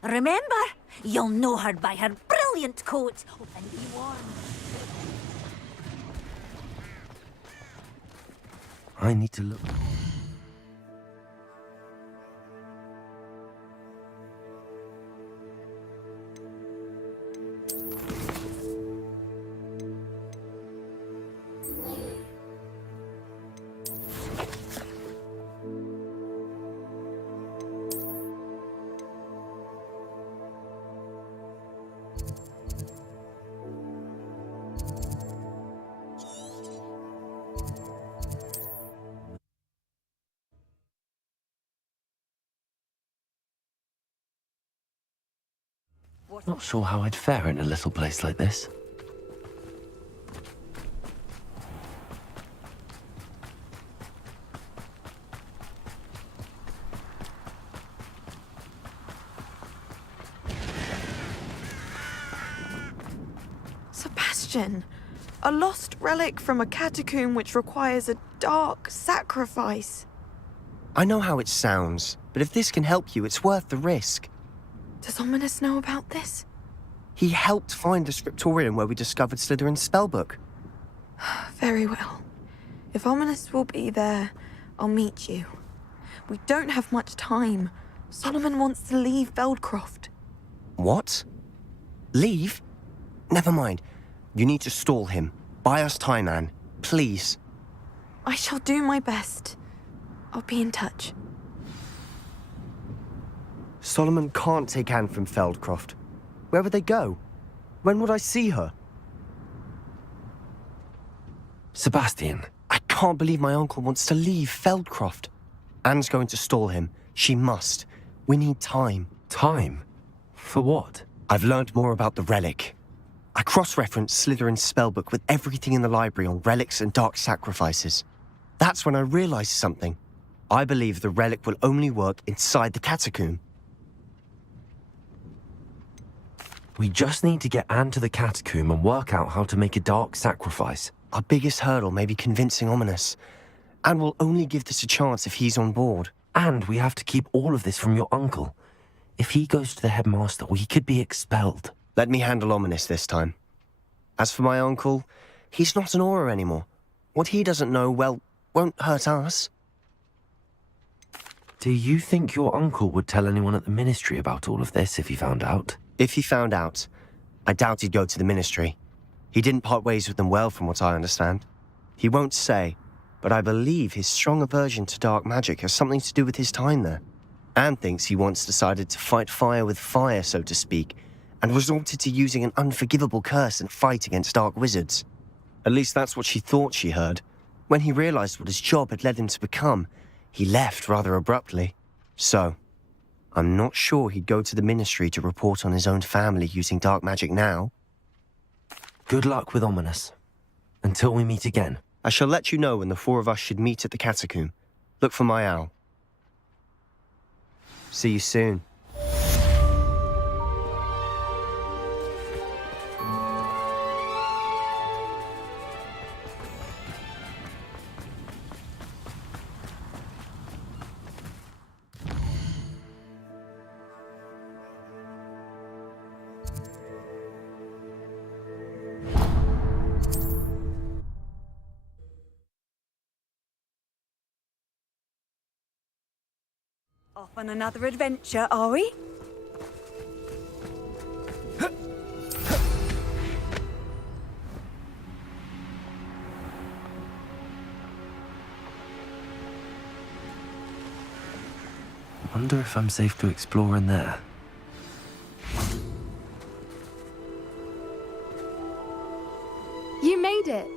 Remember, you'll know her by her brilliant coat. Oh, and be warned. I need to look. Not sure how I'd fare in a little place like this. Sebastian, a lost relic from a catacomb which requires a dark sacrifice. I know how it sounds, but if this can help you, it's worth the risk. Does Ominous know about this? He helped find the scriptorium where we discovered Slytherin's spellbook. Very well. If Ominous will be there, I'll meet you. We don't have much time. Solomon wants to leave Feldcroft. What? Leave? Never mind. You need to stall him. Buy us time, Anne. Please. I shall do my best. I'll be in touch. Solomon can't take Anne from Feldcroft. Where would they go? When would I see her? Sebastian. I can't believe my uncle wants to leave Feldcroft. Anne's going to stall him. She must. We need time. Time? For what? I've learned more about the relic. I cross-referenced Slytherin's spellbook with everything in the library on relics and dark sacrifices. That's when I realized something. I believe the relic will only work inside the catacomb. We just need to get Anne to the catacomb and work out how to make a dark sacrifice. Our biggest hurdle may be convincing Ominous. Anne will only give this a chance if he's on board. And we have to keep all of this from your uncle. If he goes to the headmaster, we could be expelled. Let me handle Ominous this time. As for my uncle, he's not an Auror anymore. What he doesn't know, well, won't hurt us. Do you think your uncle would tell anyone at the ministry about all of this if he found out? If he found out, I doubt he'd go to the ministry. He didn't part ways with them well, from what I understand. He won't say, but I believe his strong aversion to dark magic has something to do with his time there. Anne thinks he once decided to fight fire with fire, so to speak, and resorted to using an unforgivable curse in fight against dark wizards. At least that's what she thought she heard. When he realized what his job had led him to become, he left rather abruptly. So, I'm not sure he'd go to the ministry to report on his own family using dark magic now. Good luck with Ominous. Until we meet again. I shall let you know when the four of us should meet at the catacomb. Look for my owl. See you soon. Off on another adventure, are we? Wonder if I'm safe to explore in there. You made it.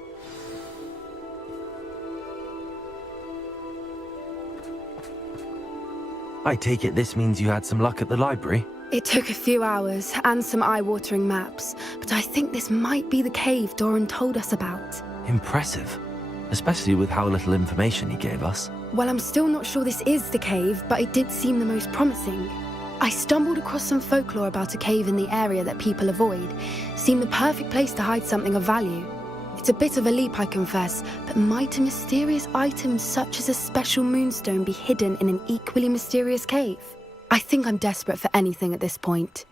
I take it this means you had some luck at the library? It took a few hours and some eye-watering maps, but I think this might be the cave Doran told us about. Impressive. Especially with how little information he gave us. Well, I'm still not sure this is the cave, but it did seem the most promising. I stumbled across some folklore about a cave in the area that people avoid. Seemed the perfect place to hide something of value. It's a bit of a leap, I confess, but might a mysterious item such as a special moonstone be hidden in an equally mysterious cave? I think I'm desperate for anything at this point.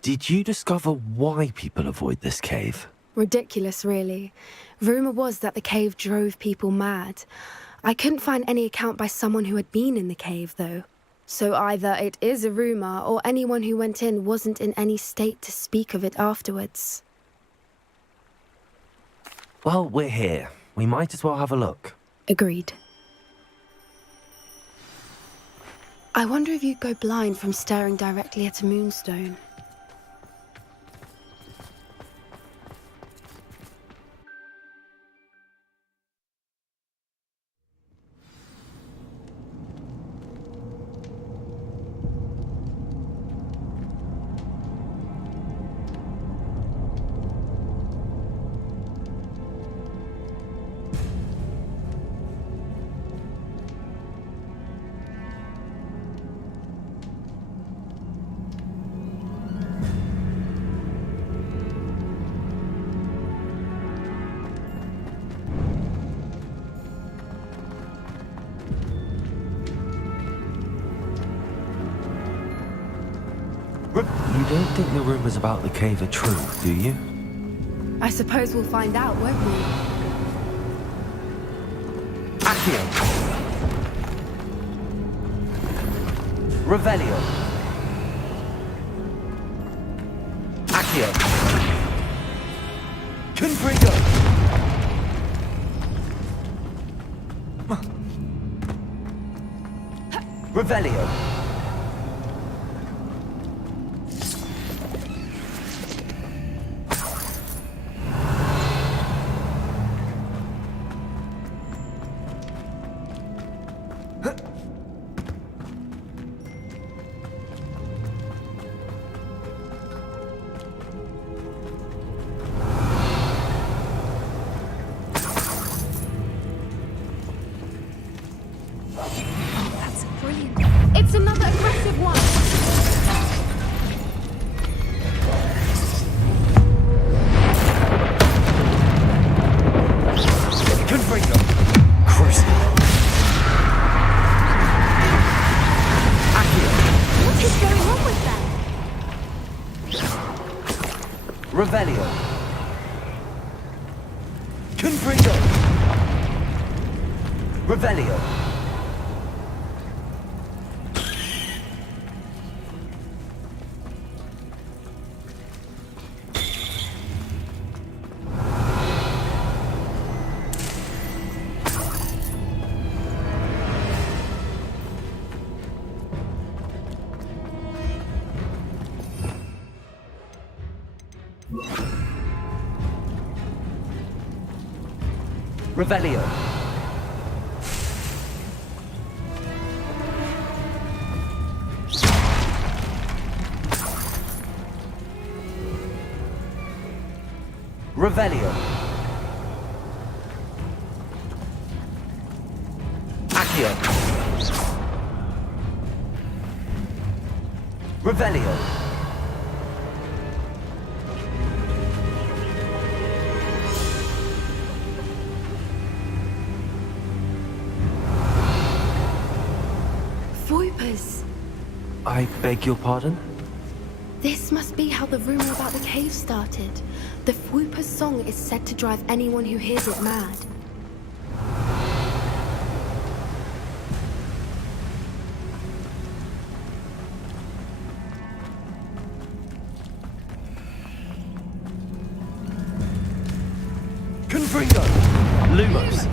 Did you discover why people avoid this cave? Ridiculous, really. Rumour was that the cave drove people mad. I couldn't find any account by someone who had been in the cave, though. So either it is a rumour, or anyone who went in wasn't in any state to speak of it afterwards. Well, we're here. We might as well have a look. Agreed. I wonder if you'd go blind from staring directly at a moonstone. You don't think the rumors about the cave are true, do you? I suppose we'll find out, won't we? Accio. Revelio. Accio. Confringo. Revelio. That's brilliant. It's another aggressive one. Confringo. Crucible. What is going on with that? Revelio. Confringo. Revelio. Revelio. Revelio. Accio. Revelio. Voipers. I beg your pardon? This must be how the rumor about the cave started. The Fwooper's song is said to drive anyone who hears it mad. Confringo. Lumos.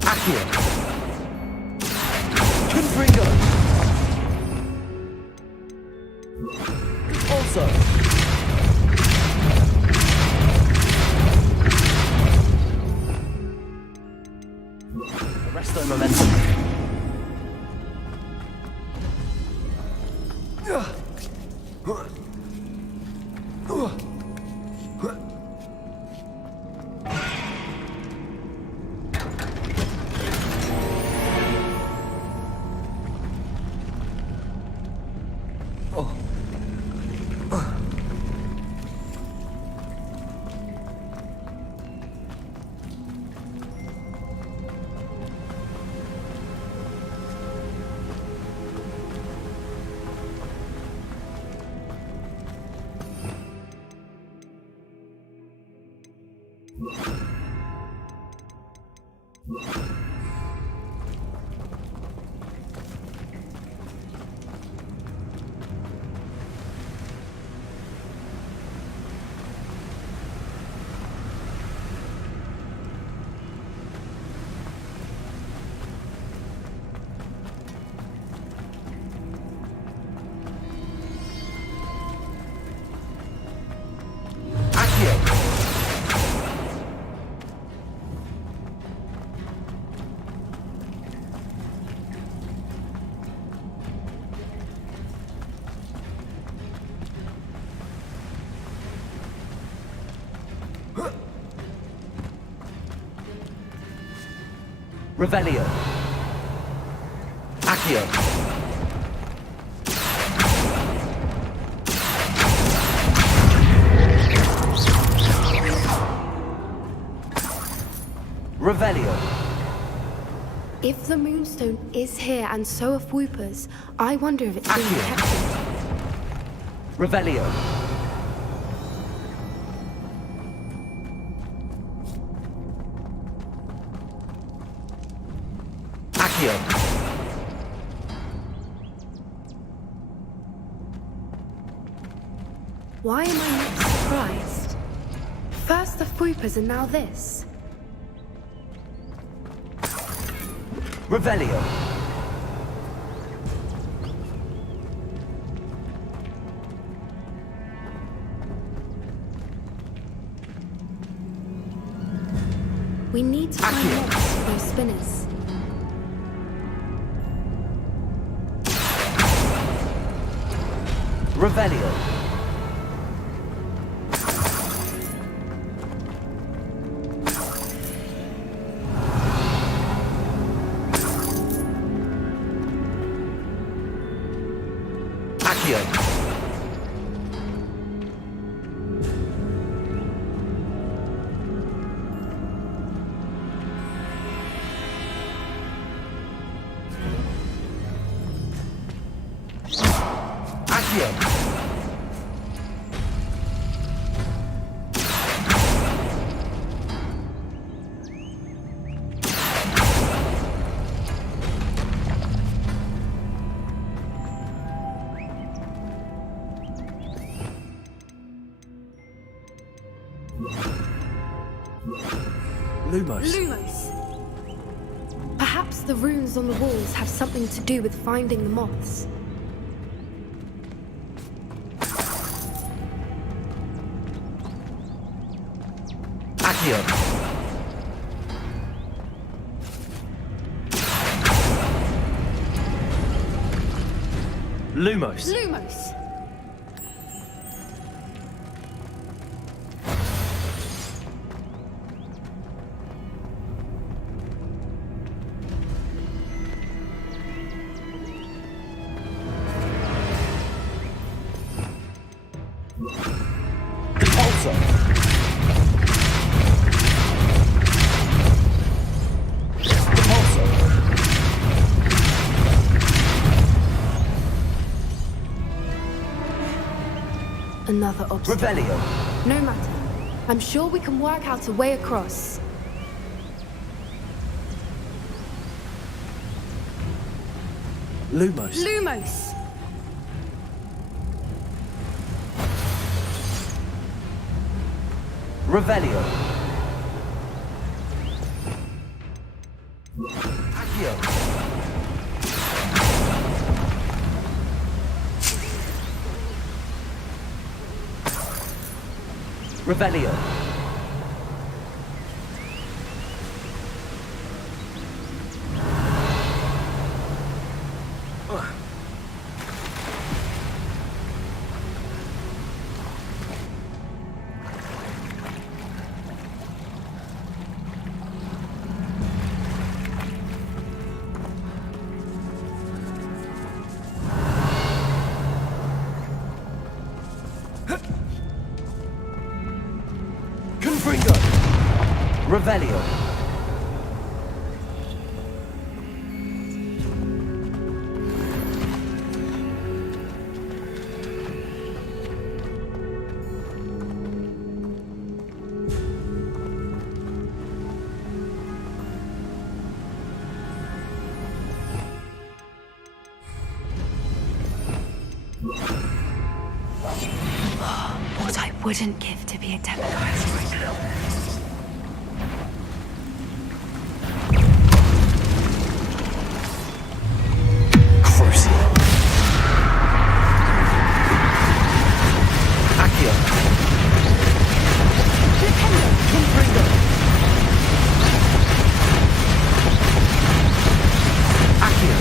Accio. Confringo. Also. Arresto momentum. Revelio. Accio. Revelio. If the Moonstone is here and so are Whoopers, I wonder if it's being Accio. captured. Revelio. Accio. Why am I not surprised? First the Whoopers and now this. Revelio. We need to find Accio. mobs for those spinners. Revelio. Accio. Accio. Lumos. Lumos! Perhaps the runes on the walls have something to do with finding the moths. Accio. Lumos. Lumos! Compulsor. Compulsor. Another obstacle. Revelio. No matter. I'm sure we can work out a way across. Lumos. Lumos! Revelio. Accio. Revelio. Confringo. Revelio. What I wouldn't give to be a democrat right now. Accio. Confringo. Accio.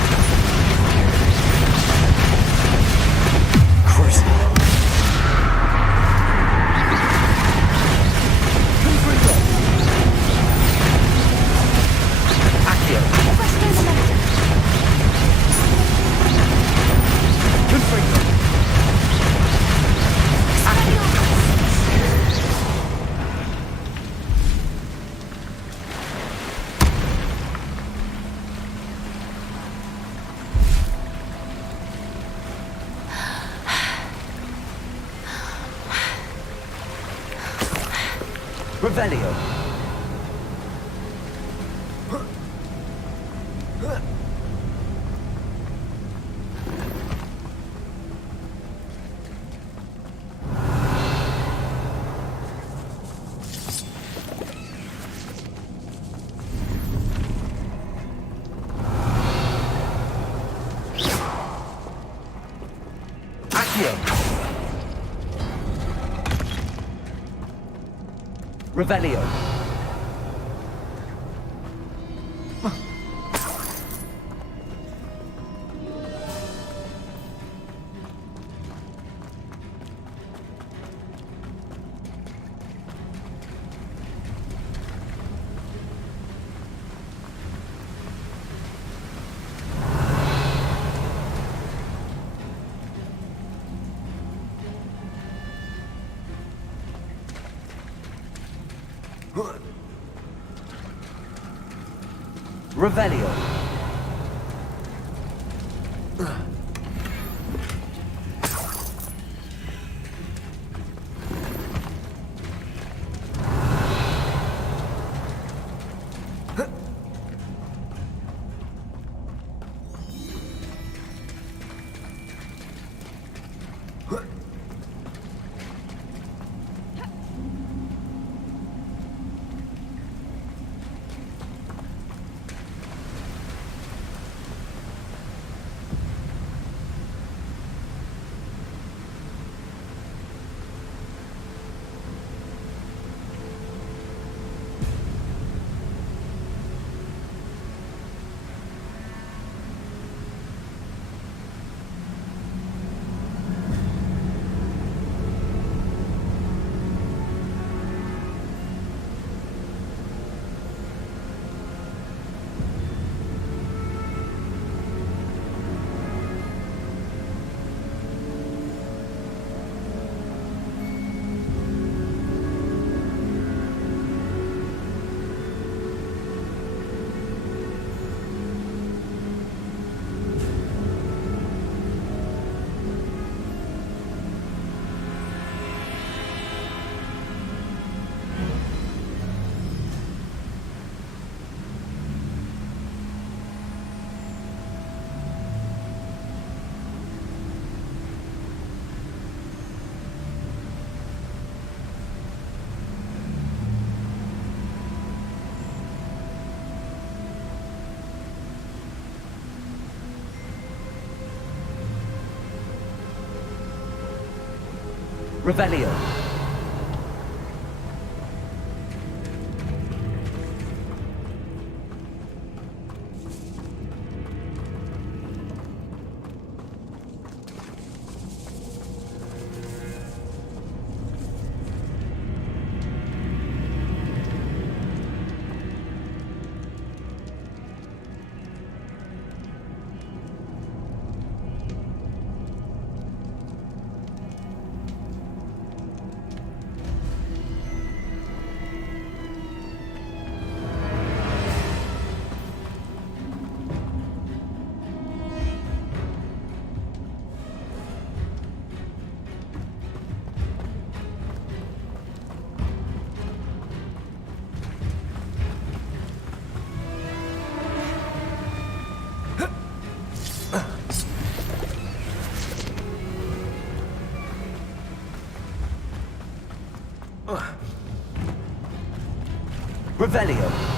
Confringo. Revelio. Revelio. Revelio. Revelio. Revelio.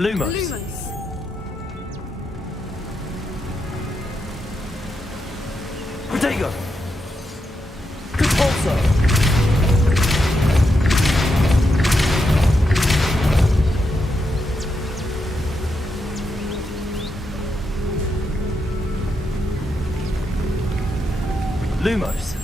Lumos. Protego. Repulsor. Lumos.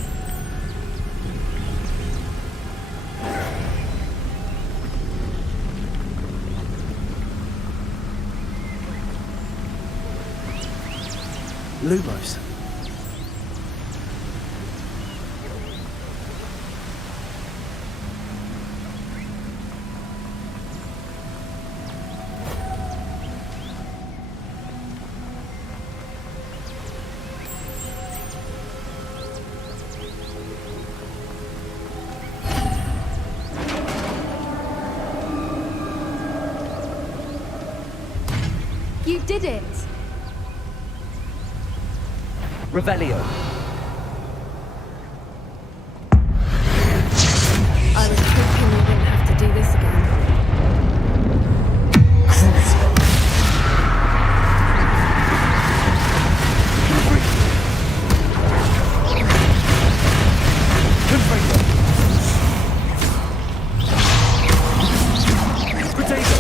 Lumos. You did it! Revelio. I was hoping we wouldn't have to do this again. Potato.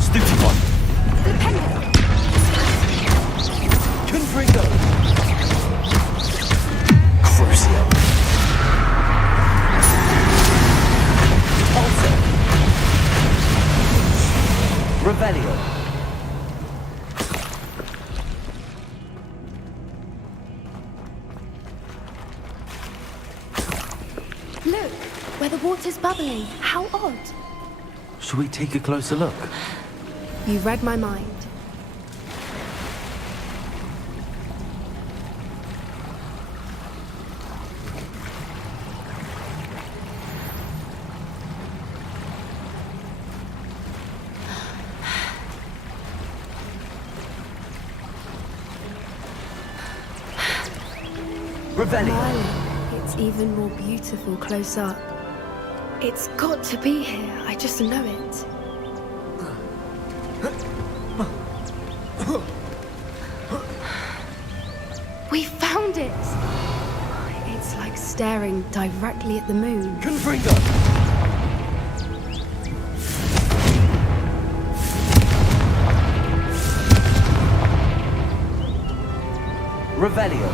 Stupid one. The penny! Confringo. Crucio. Tulsa. Revelio. Look, where the water's bubbling. How odd. Should we take a closer look? You read my mind. Revelio. Darling, it's even more beautiful close up. It's got to be here. I just know it. We found it! It's like staring directly at the moon. Confringo. Revelio.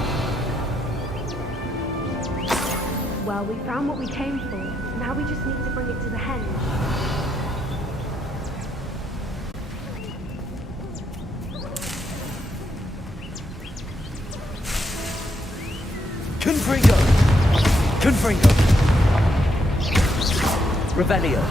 Well, we found what we came for. Now we just need to bring it to the henge. Confringo. Confringo. Revelio.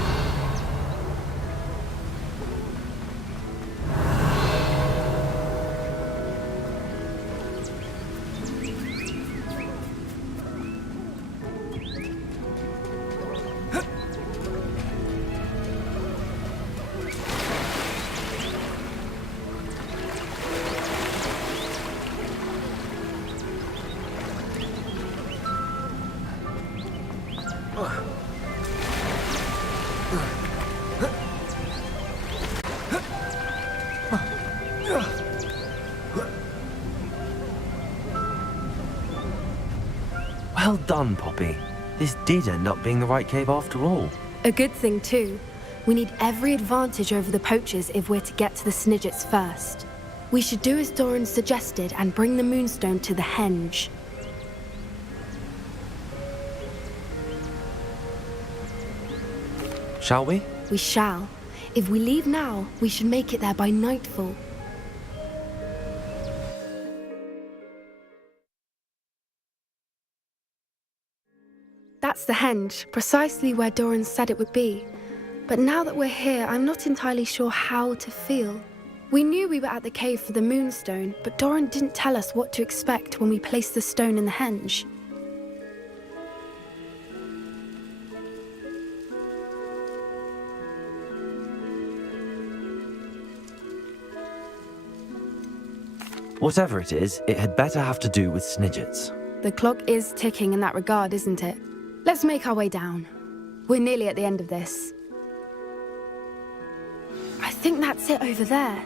Well done, Poppy. This did end up being the right cave after all. A good thing, too. We need every advantage over the poachers if we're to get to the Snidgets first. We should do as Doran suggested and bring the Moonstone to the henge. Shall we? We shall. If we leave now, we should make it there by nightfall. That's the henge, precisely where Doran said it would be. But now that we're here, I'm not entirely sure how to feel. We knew we were at the cave for the Moonstone, but Doran didn't tell us what to expect when we placed the stone in the henge. Whatever it is, it had better have to do with Snidgets. The clock is ticking in that regard, isn't it? Let's make our way down. We're nearly at the end of this. I think that's it over there.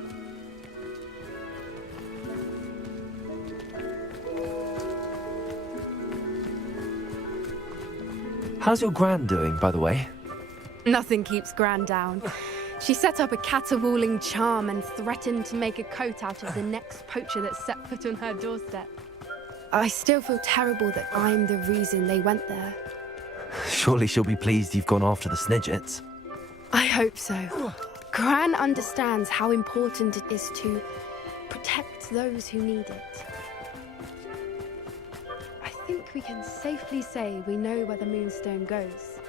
How's your Gran doing, by the way? Nothing keeps Gran down. She set up a caterwauling charm and threatened to make a coat out of the next poacher that set foot on her doorstep. I still feel terrible that I'm the reason they went there. Surely she'll be pleased you've gone after the Snidgets. I hope so. Gran understands how important it is to protect those who need it. I think we can safely say we know where the Moonstone goes.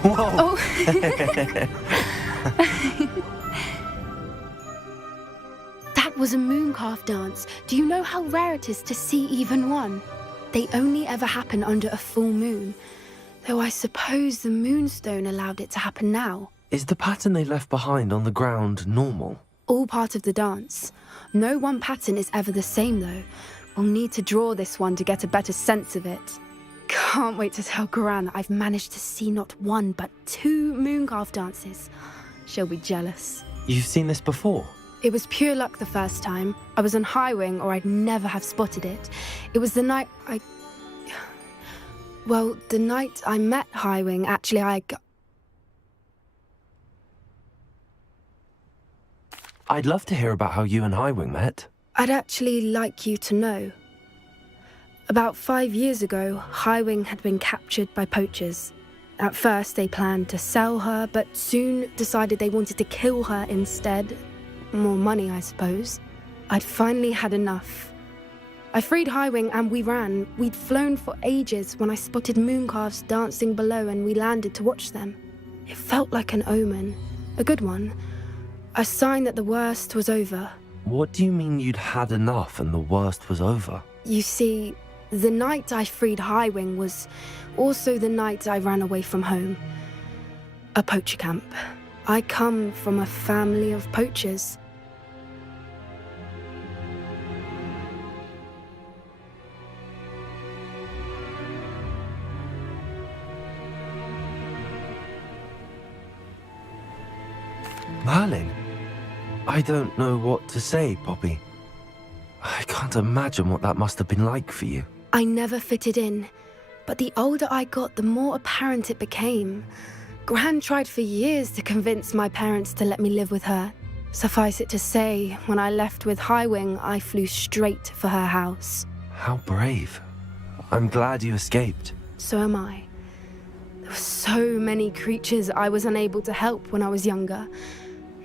Whoa! That was a mooncalf dance. Do you know how rare it is to see even one? They only ever happen under a full moon. Though I suppose the Moonstone allowed it to happen now. Is the pattern they left behind on the ground normal? All part of the dance. No one pattern is ever the same, though. We'll need to draw this one to get a better sense of it. Can't wait to tell Gran that I've managed to see not one, but 2 mooncalf dances. She'll be jealous. You've seen this before? It was pure luck the first time. I was on Highwing, or I'd never have spotted it. It was the night Well, the night I met Highwing, actually, I'd love to hear about how you and Highwing met. I'd actually like you to know. About 5 years ago, Highwing had been captured by poachers. At first, they planned to sell her, but soon decided they wanted to kill her instead. More money, I suppose. I'd finally had enough. I freed Highwing and we ran. We'd flown for ages when I spotted mooncalves dancing below and we landed to watch them. It felt like an omen. A good one. A sign that the worst was over. What do you mean you'd had enough and the worst was over? You see, the night I freed Highwing was also the night I ran away from home. A poacher camp. I come from a family of poachers. Merlin? I don't know what to say, Poppy. I can't imagine what that must have been like for you. I never fitted in, but the older I got, the more apparent it became. Gran tried for years to convince my parents to let me live with her. Suffice it to say, when I left with Highwing, I flew straight for her house. How brave. I'm glad you escaped. So am I. There were so many creatures I was unable to help when I was younger.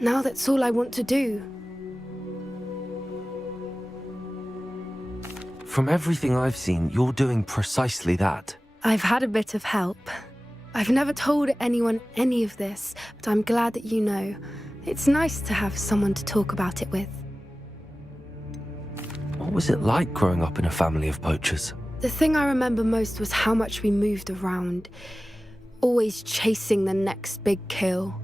Now that's all I want to do. From everything I've seen, you're doing precisely that. I've had a bit of help. I've never told anyone any of this, but I'm glad that you know. It's nice to have someone to talk about it with. What was it like growing up in a family of poachers? The thing I remember most was how much we moved around, always chasing the next big kill.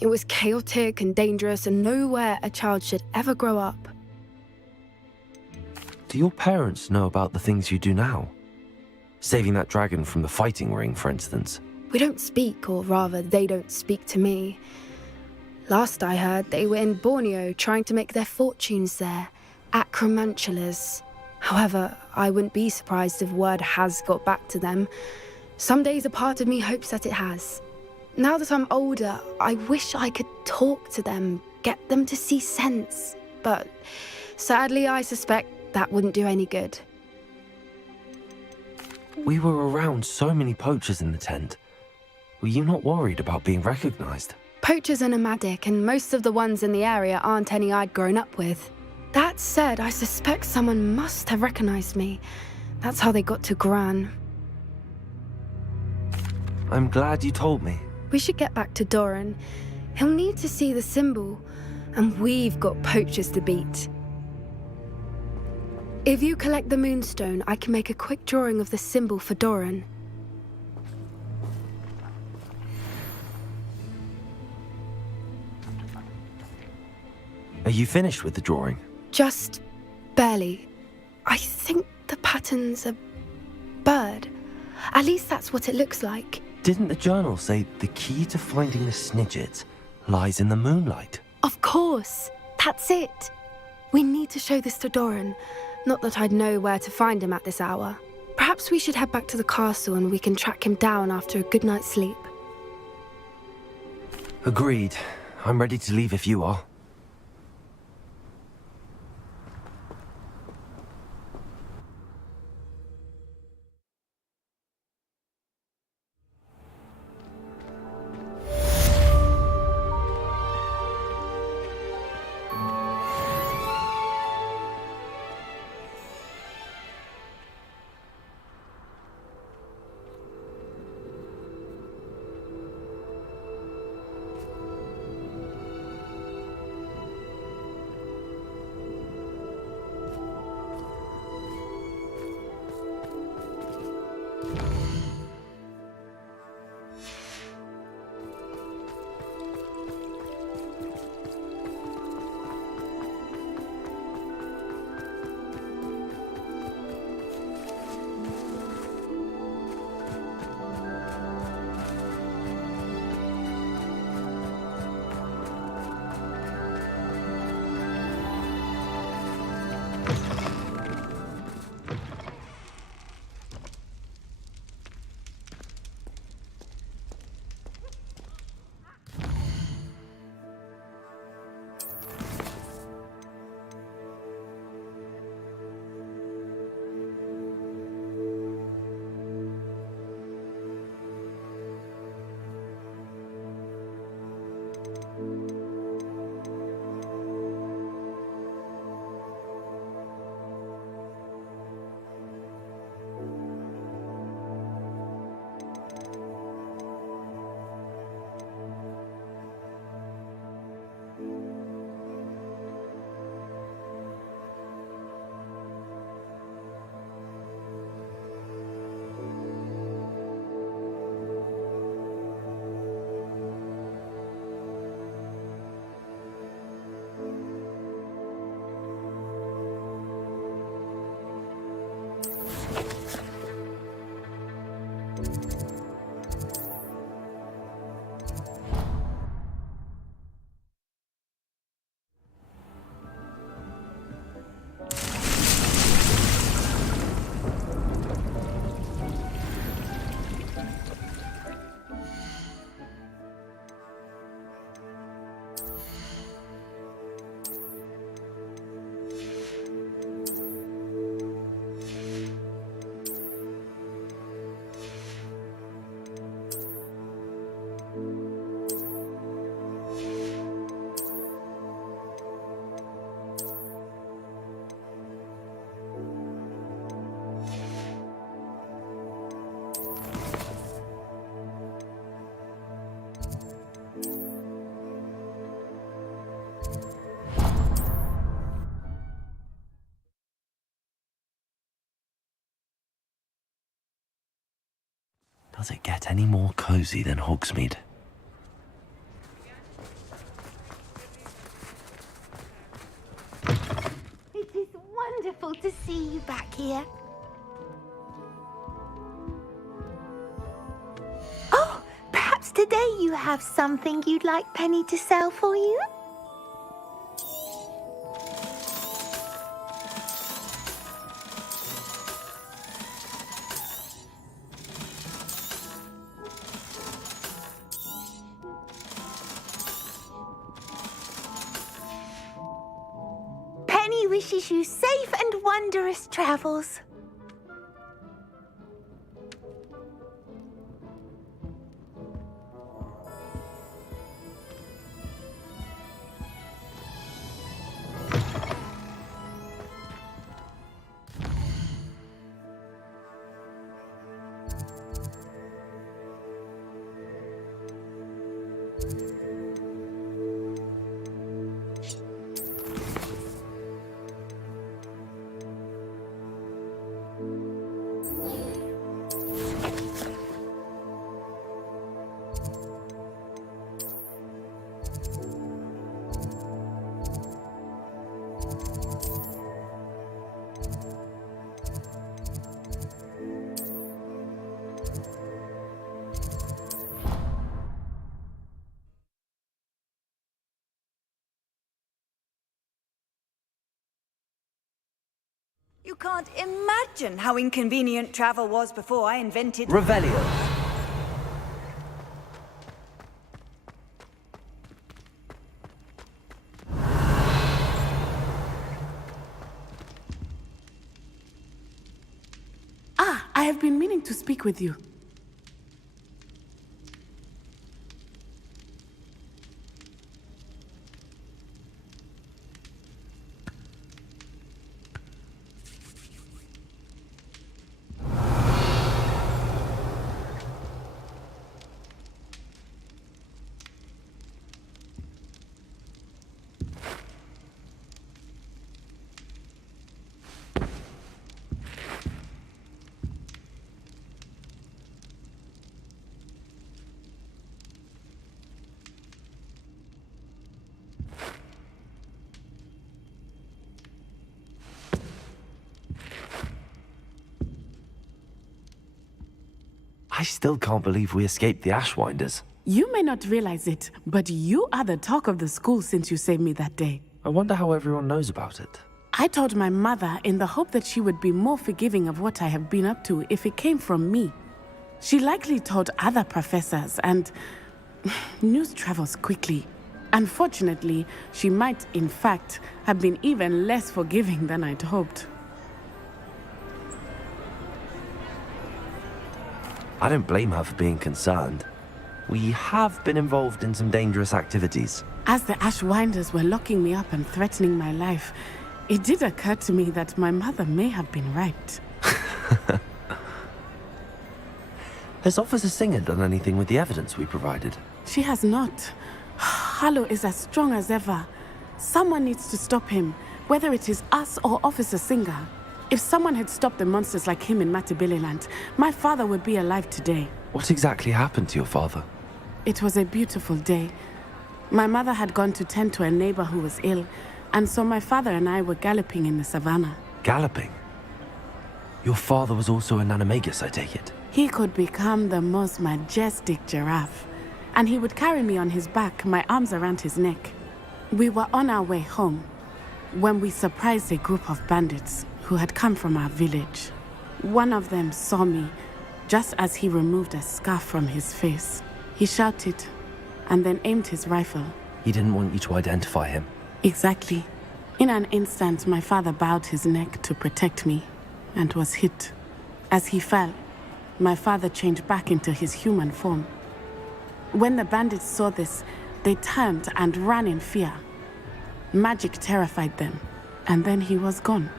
It was chaotic and dangerous, and nowhere a child should ever grow up. Do your parents know about the things you do now? Saving that dragon from the fighting ring, for instance. We don't speak, or rather, they don't speak to me. Last I heard, they were in Borneo trying to make their fortunes there, acromantulas. However, I wouldn't be surprised if word has got back to them. Some days a part of me hopes that it has. Now that I'm older, I wish I could talk to them, get them to see sense. But sadly, I suspect that wouldn't do any good. We were around so many poachers in the tent. Were you not worried about being recognized? Poachers are nomadic, and most of the ones in the area aren't any I'd grown up with. That said, I suspect someone must have recognized me. That's how they got to Gran. I'm glad you told me. We should get back to Doran. He'll need to see the symbol, and we've got poachers to beat. If you collect the Moonstone, I can make a quick drawing of the symbol for Doran. Are you finished with the drawing? Just Barely. I think the pattern's a bird. At least that's what it looks like. Didn't the journal say the key to finding the Snidget lies in the moonlight? Of course. That's it. We need to show this to Doran. Not that I'd know where to find him at this hour. Perhaps we should head back to the castle and we can track him down after a good night's sleep. Agreed. I'm ready to leave if you are. Does it get any more cozy than Hogsmeade? It is wonderful to see you back here. Oh, perhaps today you have something you'd like Penny to sell for you? Penny wishes you safe and wondrous travels. You can't imagine how inconvenient travel was before I invented... Revelio. Ah, I have been meaning to speak with you. I still can't believe we escaped the Ashwinders. You may not realize it, but you are the talk of the school since you saved me that day. I wonder how everyone knows about it. I told my mother in the hope that she would be more forgiving of what I have been up to if it came from me. She likely told other professors, and news travels quickly. Unfortunately, she might, in fact, have been even less forgiving than I'd hoped. I don't blame her for being concerned. We have been involved in some dangerous activities. As the Ashwinders were locking me up and threatening my life, it did occur to me that my mother may have been right. Has Officer Singer done anything with the evidence we provided? She has not. Harlow is as strong as ever. Someone needs to stop him, whether it is us or Officer Singer. If someone had stopped the monsters like him in Matabeleland, my father would be alive today. What exactly happened to your father? It was a beautiful day. My mother had gone to tend to a neighbor who was ill, and so my father and I were galloping in the savannah. Galloping? Your father was also an animagus, I take it? He could become the most majestic giraffe, and he would carry me on his back, my arms around his neck. We were on our way home when we surprised a group of bandits who had come from our village. One of them saw me just as he removed a scarf from his face. He shouted and then aimed his rifle. He didn't want you to identify him. Exactly. In an instant, my father bowed his neck to protect me and was hit. As he fell, my father changed back into his human form. When the bandits saw this, they turned and ran in fear. Magic terrified them, and then he was gone.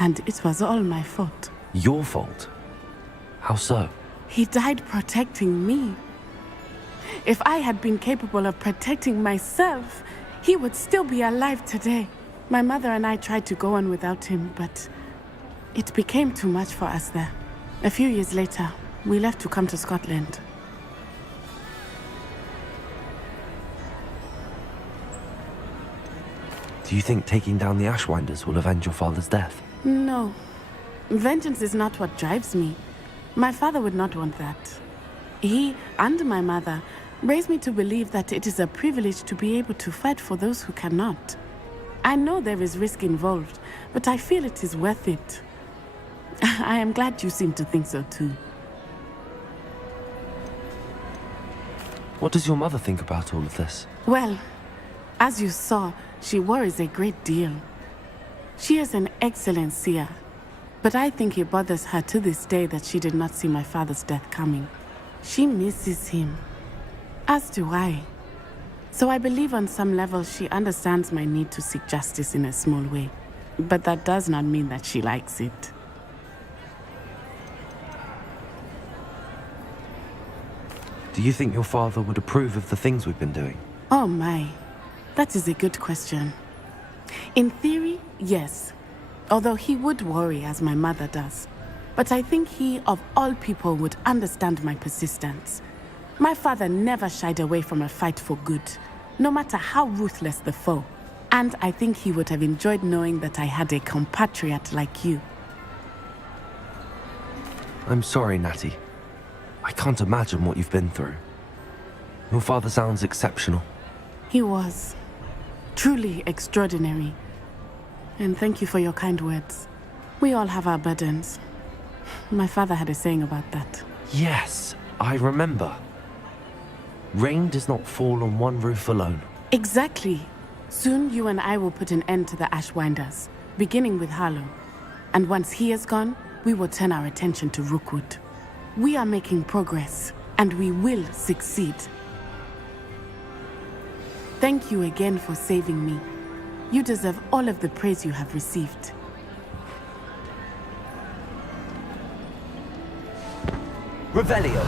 And it was all my fault. Your fault? How so? He died protecting me. If I had been capable of protecting myself, he would still be alive today. My mother and I tried to go on without him, but it became too much for us there. A few years later, we left to come to Scotland. Do you think taking down the Ashwinders will avenge your father's death? No. Vengeance is not what drives me. My father would not want that. He and my mother raised me to believe that it is a privilege to be able to fight for those who cannot. I know there is risk involved, but I feel it is worth it. I am glad you seem to think so too. What does your mother think about all of this? Well, as you saw, she worries a great deal. She is an excellent seer, but I think it bothers her to this day that she did not see my father's death coming. She misses him, as do I. So I believe on some level she understands my need to seek justice in a small way, but that does not mean that she likes it. Do you think your father would approve of the things we've been doing? Oh my, that is a good question. In theory, yes. Although he would worry as my mother does. But I think he, of all people, would understand my persistence. My father never shied away from a fight for good, no matter how ruthless the foe. And I think he would have enjoyed knowing that I had a compatriot like you. I'm sorry, Natty. I can't imagine what you've been through. Your father sounds exceptional. He was truly extraordinary. And thank you for your kind words. We all have our burdens. My father had a saying about that. Yes, I remember. Rain does not fall on one roof alone. Exactly. Soon you and I will put an end to the Ashwinders, beginning with Harlow. And once he is gone, we will turn our attention to Rookwood. We are making progress, and we will succeed. Thank you again for saving me. You deserve all of the praise you have received. Revelio.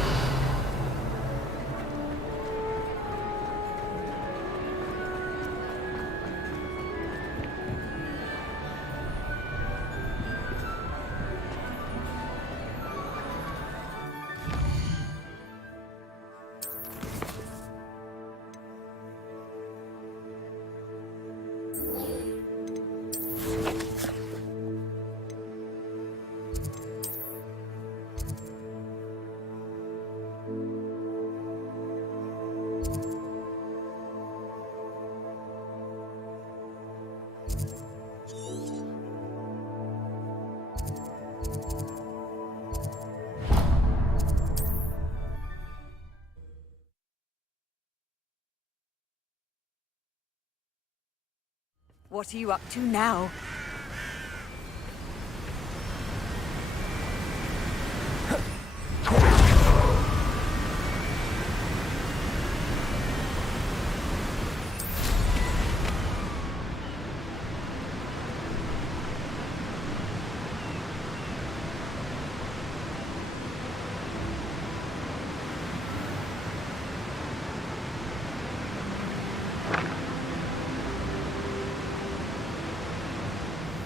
What are you up to now?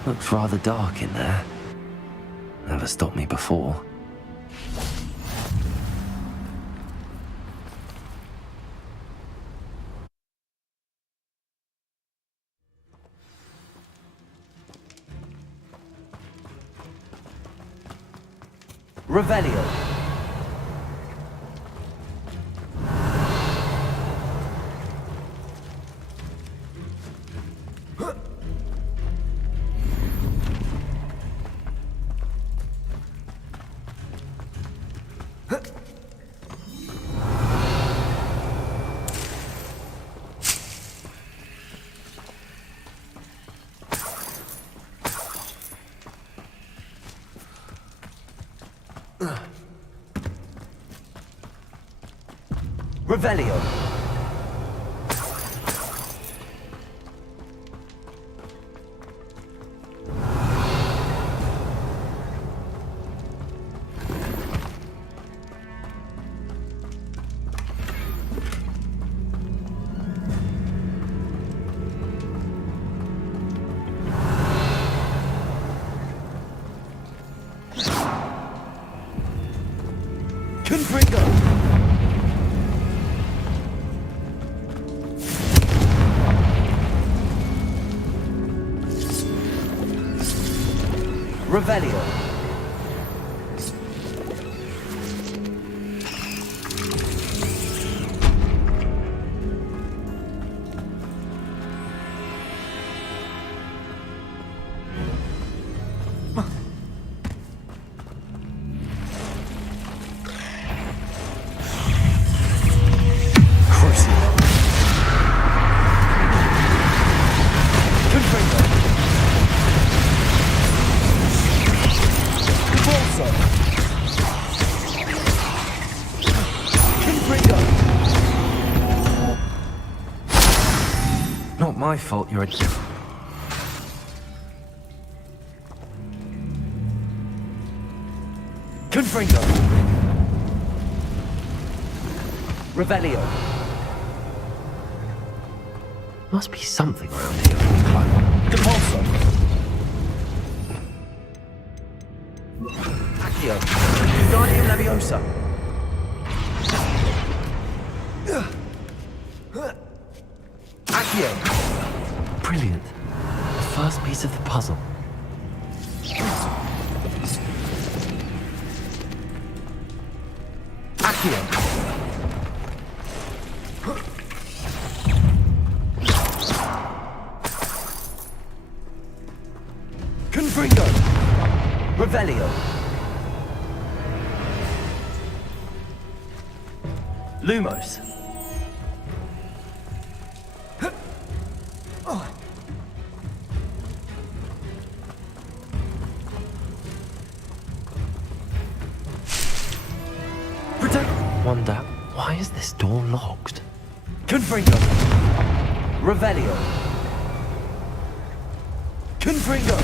Looks rather dark in there. Never stopped me before. Revelio. Revelio. Confringo. Revelio. Not my fault you're a... Confringo. Revelio. Must be something around here we can climb on. Depulso. Accio. Guardian Leviosa. Accio. Brilliant. The first piece of the puzzle. Accio. Revelio. Lumos. Wonder, why is this door locked? Confringo. Revelio. Confringo.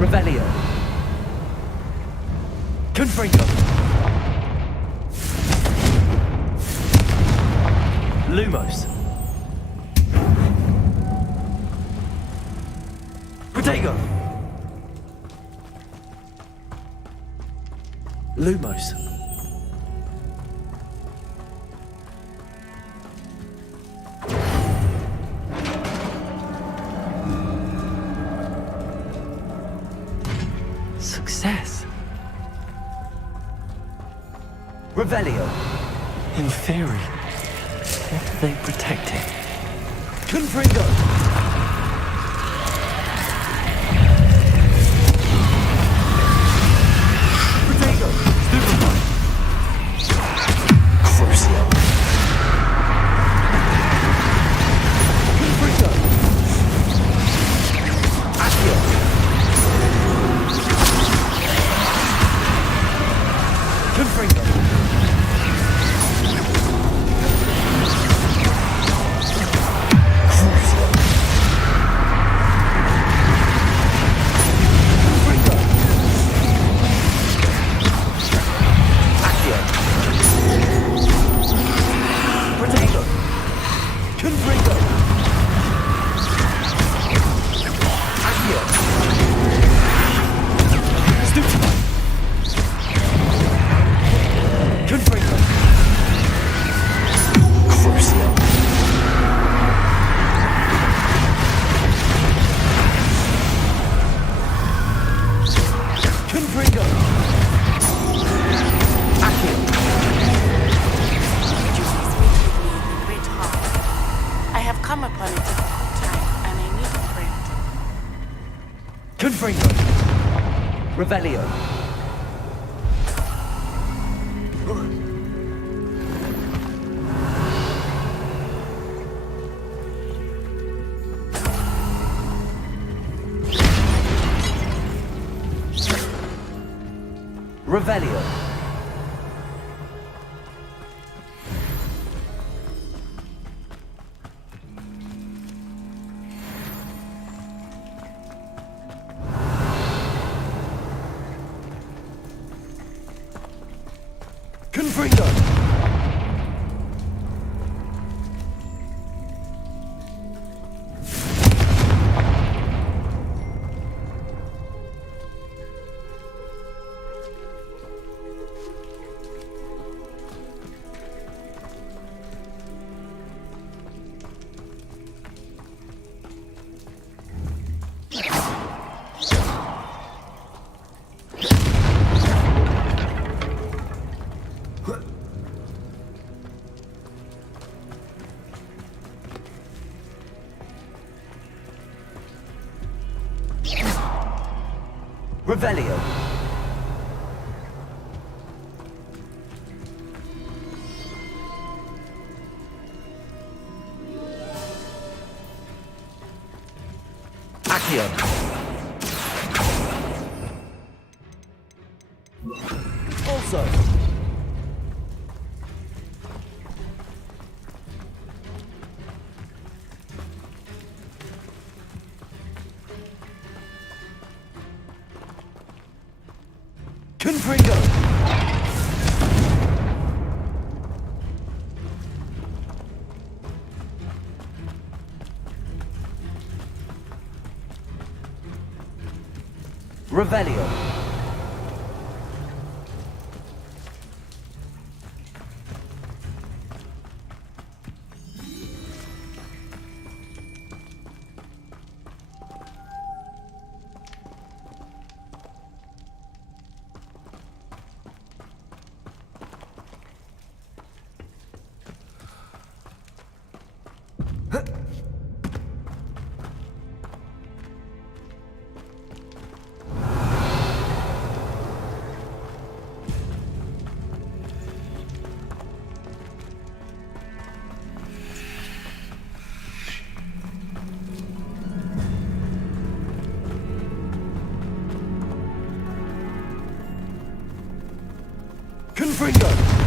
Revelio. Confringo. Lumos. Protego. Lumos. Success. Revelio. In theory. What are they protecting? Confringo. Protego. Stupefy. Crucio. Confringo. Accio. Confringo. Confringo. Revelio. Revelio. Confringo. Revelio. Accio. Also. Confringo. Revelio. Confringo!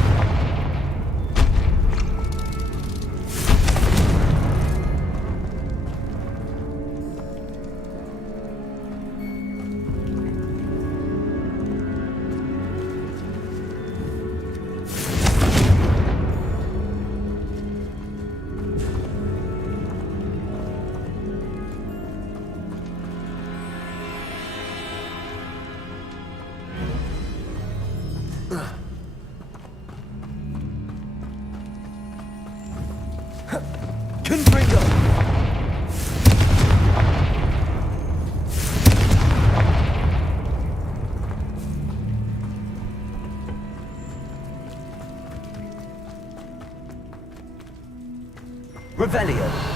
Confringo! Revelio.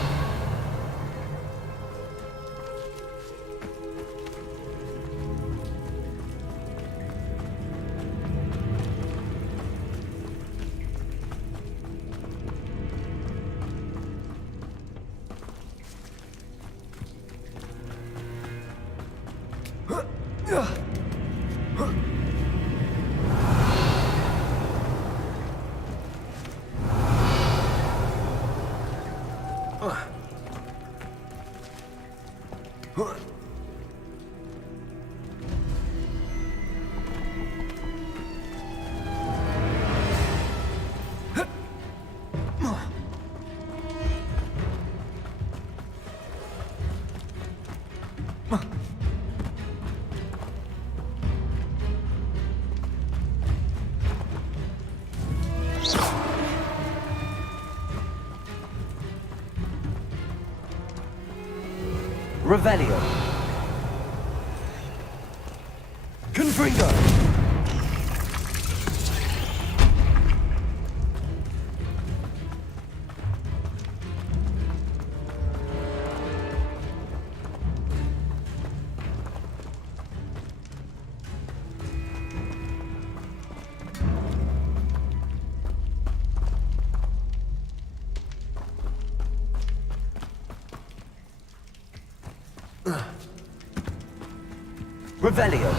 Revelio. Confringo. Revelio.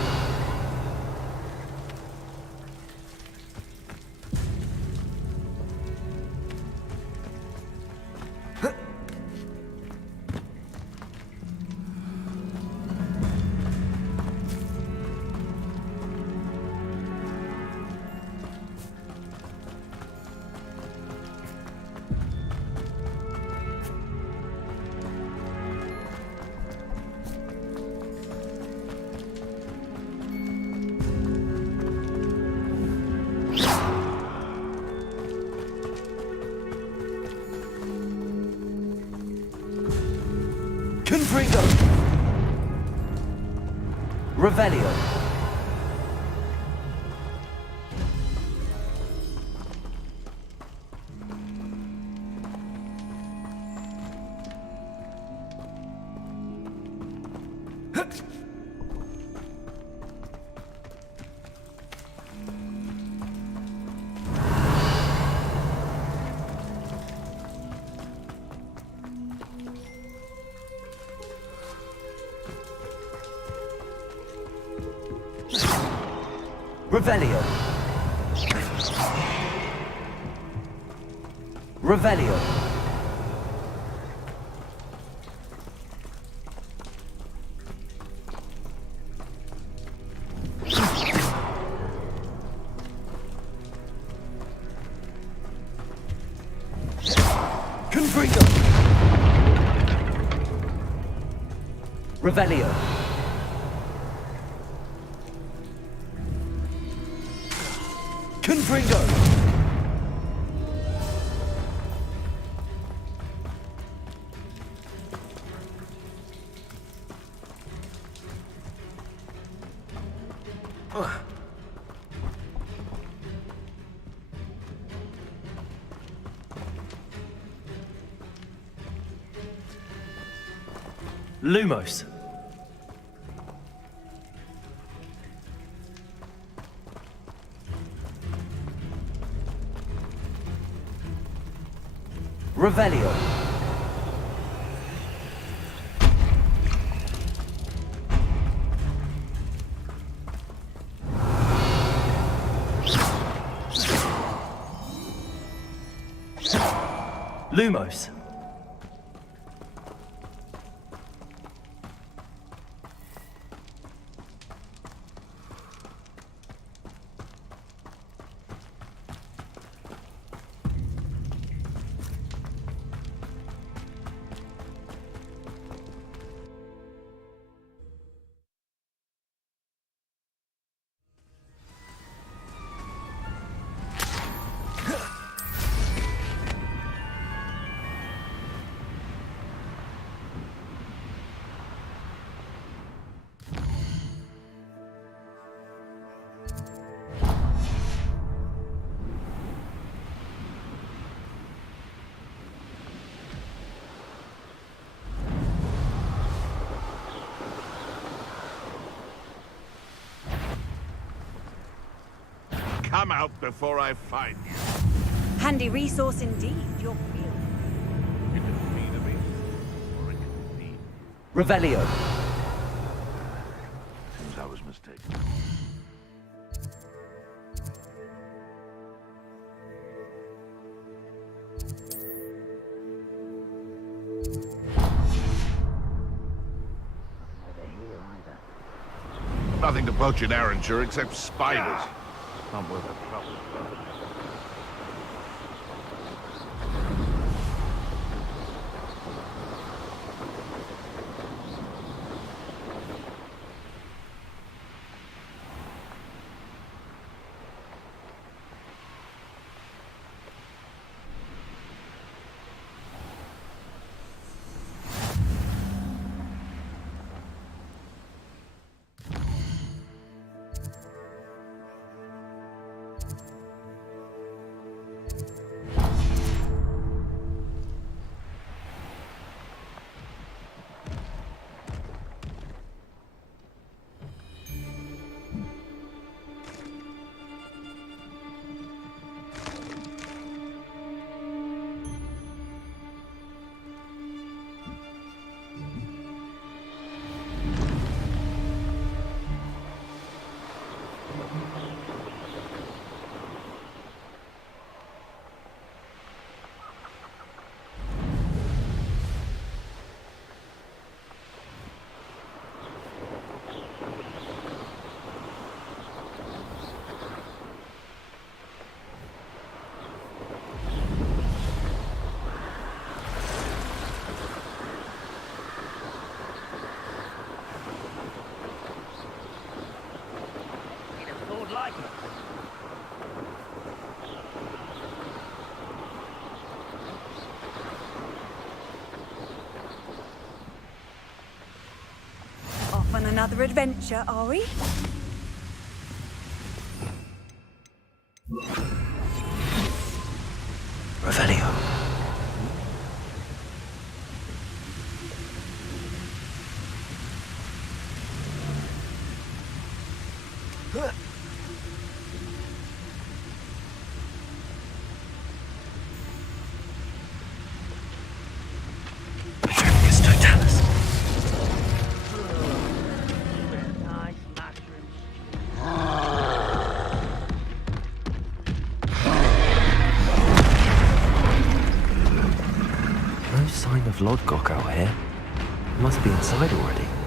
Confringo. Revelio. Revelio. Revelio. Confringo. Revelio. Confringo. Lumos. Revelio. Lumos. Come out before I find you. Handy resource indeed, your field. It didn't mean a bit, or it could be. Revelio. Seems I was mistaken. Nothing to poach in Arranger except spiders. Not worth the trouble. Off on another adventure, are we? Revelio. Petronius Totalis. Nice mushroom No sign of Lodgok out here. Must be inside already.